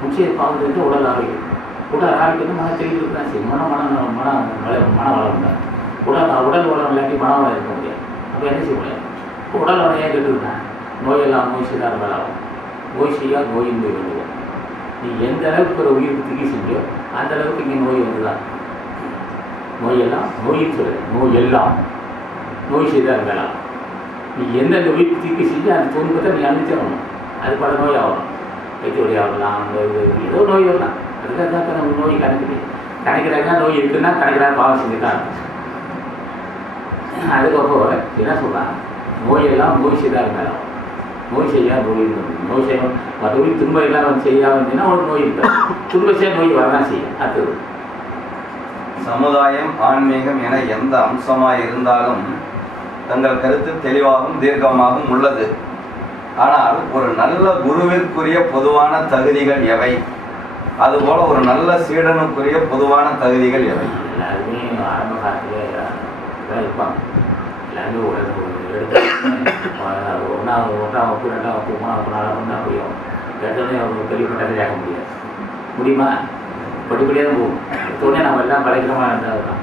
முன்செய்த பாவத்துக்கு உடல் ஆரோக்கியம், உடல் ஆரோக்கியம் மன தெளிவு தான் செய்யும். மன வளம் தான். உடல் வளம் இல்லாட்டி மன வளம் இருக்க முடியாது. அப்போ என்ன செய்ய முடியாது? இப்போ உடல் வளம் ஏன் கெட்டுதுன்னா நோயெல்லாம் நோய் செய்தால் வேலை ஆகும். நோய் செய்யா நோயின் போய் வந்துடும். நீ எந்த அளவுக்கு ஒரு உயிருக்கு திக்கி செஞ்சோ அந்த அளவுக்கு இங்கே நோய் வந்துதான். நோயெல்லாம் நோயின்னு சொல்லுது. நோய் எல்லாம் நோய் செய்தால் வேலை ஆகும். நீ எந்தெந்த உயிருக்கு திக்கி செஞ்சு அந்த துன்பத்தை நீ அனுப்பிச்சிடணும். அது பல நோய் ஆகணும். வைத்தியோடி ஆகலாம், ஏதோ நோய் வரலாம். அதுக்காக தான் நம்ம நோய் கணக்கிறாங்க. நோய் இருக்குன்னா கணக்கிறாங்க, பாவம் செஞ்சுதான். அதுக்கப்புறம் என்ன சொல்லலாம், நோயெல்லாம் நோய் செய்தால் வேலை ஆகும். நோய் செய்யா நோய் இருந்தது. நோய் செய்யணும் மற்றபடி துன்பம் எல்லாம் செய்யாமல் இருந்தீங்கன்னா ஒரு நோய் இருக்காது. துன்பம் செய்ய நோய் வரதான் செய்யும். அடுத்தது சமுதாயம், ஆன்மீகம் என எந்த அம்சமாக இருந்தாலும் தங்கள் கருத்து தெளிவாகவும் தீர்க்கமாகவும் உள்ளது. ஆனால் ஒரு நல்ல குருவிற்குரிய பொதுவான தகுதிகள் எவை? அதுபோல ஒரு நல்ல சீடனுக்குரிய பொதுவான தகுதிகள் எவை? எல்லாருமே ஆரம்ப காலத்தில் இருப்பாங்க. எல்லாருமே எடுத்து ஒன்றாம் வகுப்பு, 2ஆம் வகுப்பு, 3ஆம் வகுப்பு, 4ஆம் வகுப்பு தான் புரியும். எடுத்தோடனே அவங்க பெரிய பட்டத்தை ஆக முடியுமா? படிப்படியாக போகும். எடுத்தோடனே நம்ம எல்லாம் பழக்கிறமாக இருந்தால் தான்.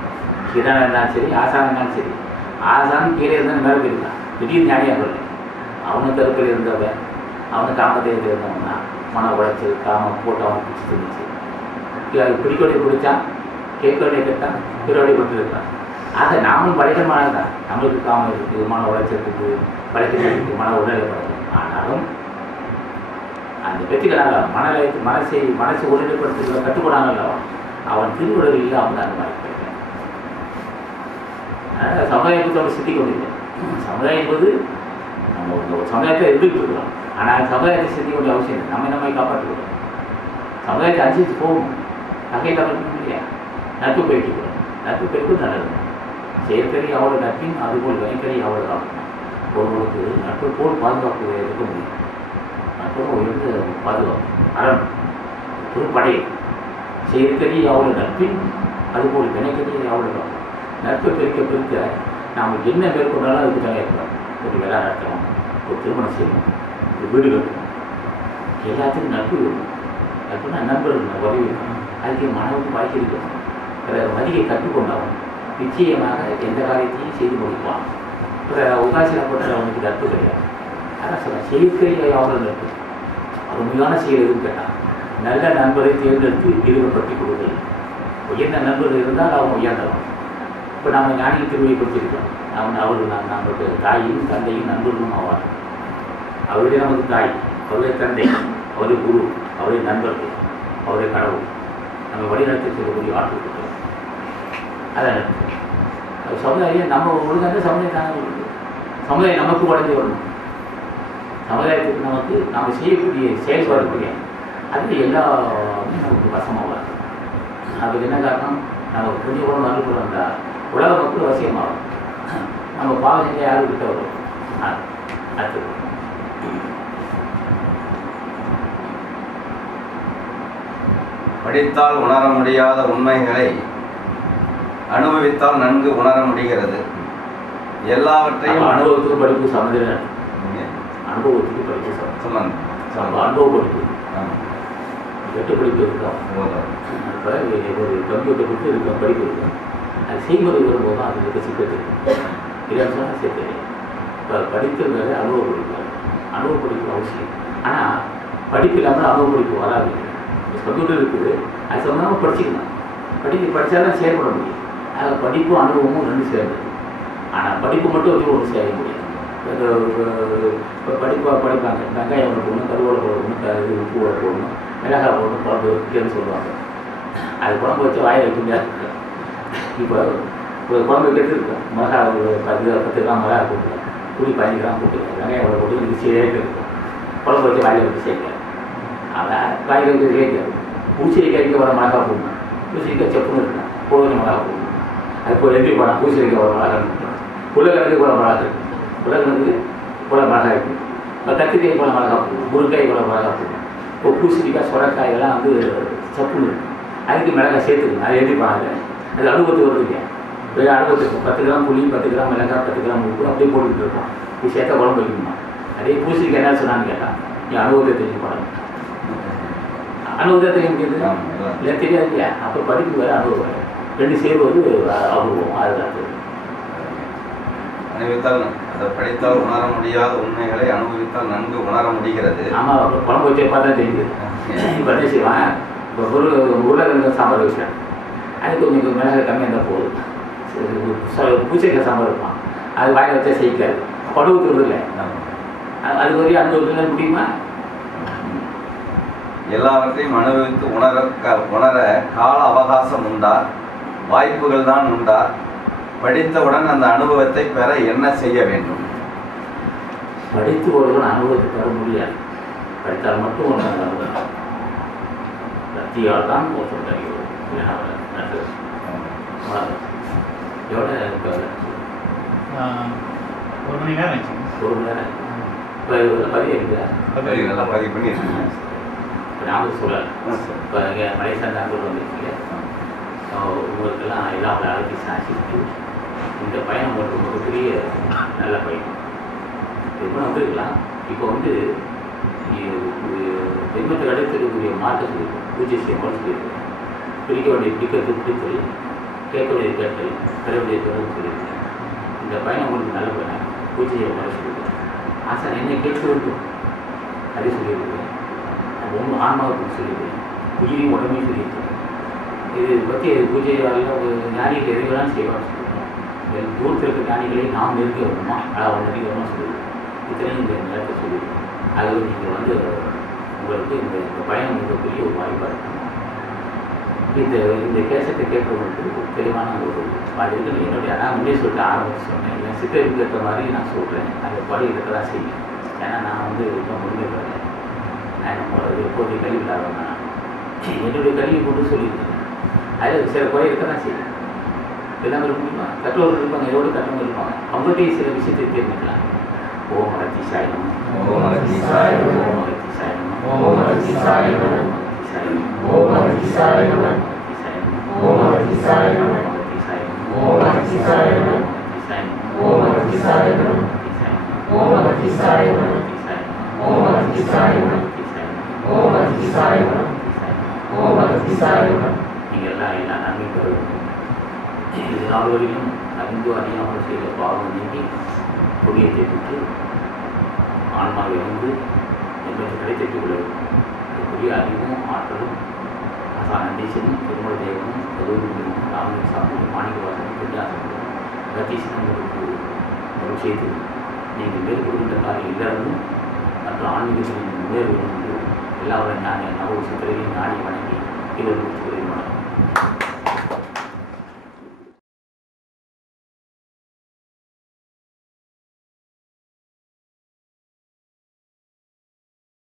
சீடனாக இருந்தாலும் சரி, ஆசானம் இருந்தாலும் சரி. ஆசானம் கீழே இருந்தால் மேலே போயிருக்கான். திடீர்னு ஞானியாக வரல. அவனுக்கு கருப்பில் இருந்தவன், அவனுக்கு காமத்தை இருந்தவன்னா மன உழைச்சல், காமம் போட்டு அவன் பிடிச்சி இருந்துச்சு. பிடிக்கோடைய பிடிச்சான், கேட்கோடைய கேட்டான், பிறோடைய பட்டு இருக்கான். ஆக நாமும் பழையமானது தான். நம்மளுக்கு காமம் இருக்குது, மன உழைச்சல் இருக்குது, பழக்கத்திற்கு மன உடல்நிலை பழக்கம். ஆனாலும் அந்த வெற்றிகளால் மனசை ஒருநிலைப்படுத்துகிற கட்டுப்படாமல் அவன் திருவுடல் இல்லாமல் அந்த மாதிரி போயிருக்கான். அதனால் சமுதாயத்தோட சித்திக்க முடியல. சமுதாயம் என்பது நம்ம ஒரு சமுதாயத்தை எதிர்த்து இருக்கிறோம். ஆனால் சமுதாயத்தை சித்திக்க வேண்டிய அவசியம் இல்லை. நம்மை காப்பாற்றிக்கிறோம். சமுதாயத்தை அனுசரித்து போகணும். நகையில் இருக்கணும் இல்லையா? நட்பு போயிட்டுக்கிறோம். நட்பு போயிட்டு நல்லது. செயற்கறி அவ்வளோ நட்பின் அதுபோல் வினைக்கறி அவ்வளோ தான். ஒருவருக்கு நட்பு போல் பாதுகாப்பு இருக்க முடியும். நட்பு உயர்ந்து பாதுகாப்பு அரண் ஒரு படை. செயற்கறி அவ்வளோ நட்பின் அதுபோல் வினைக்கறி அவ்வளோ தான். நட்பை பெருக்க நாம் என்ன மேற்கொண்டாலும் அதுக்கு தயாரிக்கிறோம். ஒரு விழா நடத்தணும், ஒரு திருமணம் செய்யணும், ஒரு வீடு கட்டணும், எல்லாத்துக்கும் நட்பு வேணும். நட்புனா நண்பர்கள் உதவி வேணும். அதுக்கு மனவுக்கு வாய்ப்பு இருக்கணும். மதியை கற்றுக்கொண்டாலும் நிச்சயமாக எந்த காரியத்தையும் செய்து முடிப்பான். உதாசீனப்பட்ட அவனுக்கு நட்பு கிடையாது. அதான் சொல்கிறேன், செயற்கை அவ்வளோ நட்பு அருமையான செயல் எதுவும் கேட்டான். நல்ல நண்பரை தேர்ந்தெடுத்து ஈடுபடுத்தி கொடுங்கள். உயர்ந்த நண்பர்கள் இருந்தால் அவங்க உயர்ந்தவன். இப்போ நம்ம ஞானிகள் திருவைப்படுத்தியிருக்கோம். அவர்கள் நம்மளுடைய தாயும் தந்தையும் நண்பர்களும் ஆவார். அவருடைய நமக்கு தாய், அவருடைய தந்தை, அவருடைய குரு, அவருடைய நண்பர்கள், அவருடைய கடவுள், நம்ம வழிநடத்தி செல்லக்கூடிய ஆற்றல் இருக்கிறோம். அதான் சமுதாயம் நம்ம ஒழுங்காக சமுதாயம் தானே இருக்குது. சமுதாயம் நமக்கு உடஞ்சி வரணும். சமுதாயத்துக்கு நமக்கு நாம் செய்யக்கூடிய செயல்பாடுக்கூடிய அது எல்லாமே நமக்கு வசமாகும். அதுக்கு என்ன காரணம்? நமக்கு கொஞ்சம் கூட மறுபடியும் வந்தால் உலக மக்கள் வசியமாகும். நம்ம பாவம் செஞ்ச யாரும் கிட்ட வரும். அது படித்தால் உணர முடியாத உண்மைகளை அனுபவித்தால் நன்கு உணர முடிகிறது. எல்லாவற்றையும் அனுபவத்துக்கு படிப்பு சம்மந்தம். அனுபவத்துக்கு படிப்பு சம்பந்தம் அனுபவ படிப்பு எட்டு படிப்பு இருக்கோம். இப்போ ஒரு கம்ப்யூட்டர் கொடுத்து இருக்க படிப்பு இருக்கும். அது செய்முறை வரும்போது தான் அது இருக்க சிக்கல் இல்லைன்னு சொன்னால் சேர்த்து. இப்போ படிக்கிறது அனுபவ படிப்பு. அனுபவ படிப்பு அவசியம். ஆனால் படிப்பு இல்லாமல் அனுபவ படிப்பு வராது. கம்ப்யூட்டர் இருக்குது, அது சொன்னாலும் படிச்சுக்கணும். படித்தாதான் செயல்பட முடியும். அதில் படிப்பும் அனுபவமும் ரெண்டு சேர்ந்தது. ஆனால் படிப்பு மட்டும் வச்சு ஒன்று செய்ய முடியாது. இப்போ படிப்பாங்க, வெங்காயம் ஒன்று போடணும், கருவேலை போடணும், உப்பு வடை போடணும், மிளகாய் போடணும், குழம்பு வைக்கணும்னு சொல்லுவாங்க. அது குழம்பு வச்சு வாயில் வைக்க முடியாது. இப்போ ஒரு குழம்பு வைக்கிறது இருக்கும். மிளகாய் ஒரு 10 கிராம் மிளகாய் போட்டுக்கலாம், புளி 15 கிராம் போட்டுக்கலாம், வெங்காயம் வடை போட்டு இது செய்யவே இருக்கும். குழம்பு வச்சு வாயில் வச்சு சேர்க்கலாம். அவன் வாயில் வச்சு சேர்க்காது. பூசணிக்காய்க்கு வர மிளகாய் போடணும், பூசணிக்காய் செப்புன்னு இருக்கணும், போதும் மிளகாய் போடணும். அது இப்போ எப்படி போனால் பூசணிக்காய் வர மிளகாய் இருக்கணும், உலகணக்கு போல மிளகாய் இருக்கும், உலகணக்கு போல மிளகாய் இருக்கும். இப்போ கத்திரிக்காய் போல மிளகாய் போடணும், முருங்காய் போல மிளகாய் போடணும். இப்போ பூசணிக்காய் சுரக்காய் இதெல்லாம் வந்து சப்புன்னு இருக்கும். அதுக்கு மிளகாய் சேர்த்துக்கணும். அது எப்படி பண்ணாங்க? அது அனுபவத்துக்கு வருது இல்லையா? இப்போ அனுபவத்துக்கு 10 கிராம் புளி, 10 கிராம் மிளகாய், 10 கிராம் உப்பு அப்படியே போட்டுக்கிட்டு இருக்கோம். இது சேர்த்தா குழம்பு வைக்கணுமா? அதே பூசணிக்காய் என்ன சொன்னான்னு கேட்டான், நீ அனுபவத்தை தெரிஞ்சு பண்ணணும். அனுபவத்தை தெரிய முடியாது இல்லை, தெரியாது இல்லையா? அப்போ படிப்பு வேறு, அனுபவம் வேறு, ரெண்டு சேர்வது அனுபவம். அதுதான் அனுபவித்தால் அதை படித்தால் உணர முடியாத உண்மைகளை அனுபவித்தால் நன்கு உணர முடிகிறது. ஆமாம், அப்போ குழம்பு வச்சு பார்த்தா தெரியுது. இப்போ என்ன செய்வான்? இப்போ உருளைக்கிழங்கு சாம்பார் வச்சேன், அது கொஞ்சம் மிளகாய் கம்மியாக இருந்தால் போதும். பூச்சைக்காய் சாம்பார் இருப்பான், அது வாயில் வச்சா செய்யாது, படுவுக்கு இல்லை. அது வரையும் அனுபவத்தில் முடியுமா? எல்லாவற்றையும் அனுபவித்து உணர கால அவகாசம் உண்டா? வாய்ப்புகள் தான் உண்டா? படித்தவுடன் அந்த அனுபவத்தை பெற என்ன செய்ய வேண்டும்? படித்து ஒருவன் அனுபவத்தை பெற முடியாது. படித்தால் மட்டும் ஒன்று அனுபவம் சக்தியால் தான் ஒருத்தர் தருகிறது. எவ்வளோ ஒரு மணி நேரம் ஆச்சு. ஒரு மணி நேரம் பதிவு இருக்குதா? நல்லா பதிவு பண்ணியிருக்கீங்க. இப்போ நாமளும் சொல்லலை. இப்போ இங்கே மலேசியா அன்பு வந்துருக்கீங்க. உங்களுக்கெல்லாம் எல்லாம் அழைச்சி சாட்சிட்டு இந்த பயணம் ஒரு மிகப்பெரிய நல்ல பயணம். இப்போ வந்துருக்கலாம். இப்போ வந்து ஜென்மத்துக்கு அடுத்திருக்கக்கூடிய மாற்றம் சொல்லியிருக்கோம், பூஜை செய்யணும்னு சொல்லியிருக்கோம். பிடிக்க வேண்டிய பிடிக்கிறது பிடித்தல், கேட்க வேண்டிய கேட்டல், பெற வேண்டிய பெறது சொல்லியிருக்கேன். இந்த பயணம் உங்களுக்கு நல்ல பயணம். பூஜை செய்ய மாதிரி சொல்லியிருக்கேன். ஆசான் என்ன கேட்க வேண்டும் அதே சொல்லியிருக்கேன். ஒன்று ஆன்மாவுக்கு சொல்லியிருக்கேன், உயிரையும் உடம்பையும் சொல்லியிருக்கேன். இது பற்றி பூஜையால் ஞானிகள் எது வேணாலும் செய்வாங்க சொல்லியிருக்கோம். தூரத்தில் இருக்க ஞானிகளை நாம் நெருங்க வரணுமா, அவங்க நெருங்க வரணுமா சொல்லியிருக்கோம். இத்தனையும் இந்த நிலத்தை சொல்லி அது நீங்கள் வந்து உங்களுக்கு இந்த பயணம் மிகப்பெரிய ஒரு வாய்ப்பாக இருக்கும். இந்த கேசத்தை கேட்கறவங்களுக்கு ஒரு தெளிவான ஒரு இருக்குன்னு என்னுடைய நான் முன்னே சொல்லிட்டு ஆரம்பித்து சொன்னேன். என் சித்தருக்கு ஏற்ற மாதிரி நான் சொல்கிறேன். அந்த படி இருக்க தான் செய்யும். ஏன்னா நான் வந்து இப்போ முன்னே வரேன். நான் நம்மளோட எப்போதைய கல்வி இல்லாதவங்க என்னுடைய கல்வியை கொண்டு சொல்லியிருக்கேன். அதில் சில குறை இருக்க தான் செய்யும். எல்லாமே முடியுமா? கற்றவர்கள் இருப்பாங்க, எவ்வளோ கற்றவங்க இருப்பாங்க. அவங்கள்ட்டையும் சில விஷயத்தை தெரிஞ்சுக்கலாம். ஓம் அகத்தி சாயனம், ஓம் அகத்தி சாயனம், ஓம் அகத்தி சாயனம், ஓம் அகத்தி சாயனம், ஓம் அகத்தி சாயனம், ஓம் அகத்தி சாயனம், ஓம் அகத்தி சாயனம், ஓம் அகத்தி சாயனம், ஓம் அகத்தி சாயனம், ஓம் அகத்தி சாயனம், ஓம் அகத்தி சாயனம், ஓம் அகத்தி சாயனம். நீங்கள் எல்லாம் நன்மை பெற வேண்டும். இது நாள் வரையிலும் அறிந்து அறியாமல் செய்த பாவம் நீங்கி புண்ணியத்தை பெற்று ஆன்மாவை வந்து என்பதை கிடைத்திட்டுக் கொள்ள வேண்டும். புதிய அறிவும் ஆற்றலும் நந்தீசனும் திருமண தேவனும் கதூரியும் ராமலிங்க சாமியும் மாணிக்கவாசனும் பெண்ணாசனும் ரத்தீசனங்களுக்கு ஒரு செய்து நீங்கள் மேற்கொள்கின்ற காரியம் எல்லாருக்கும் மற்ற ஆன்மீகத்தின் முன்னேறுவது என்று எல்லாவரும் ஞான நவ சித்திரையும் நாடி வணங்கி இவர்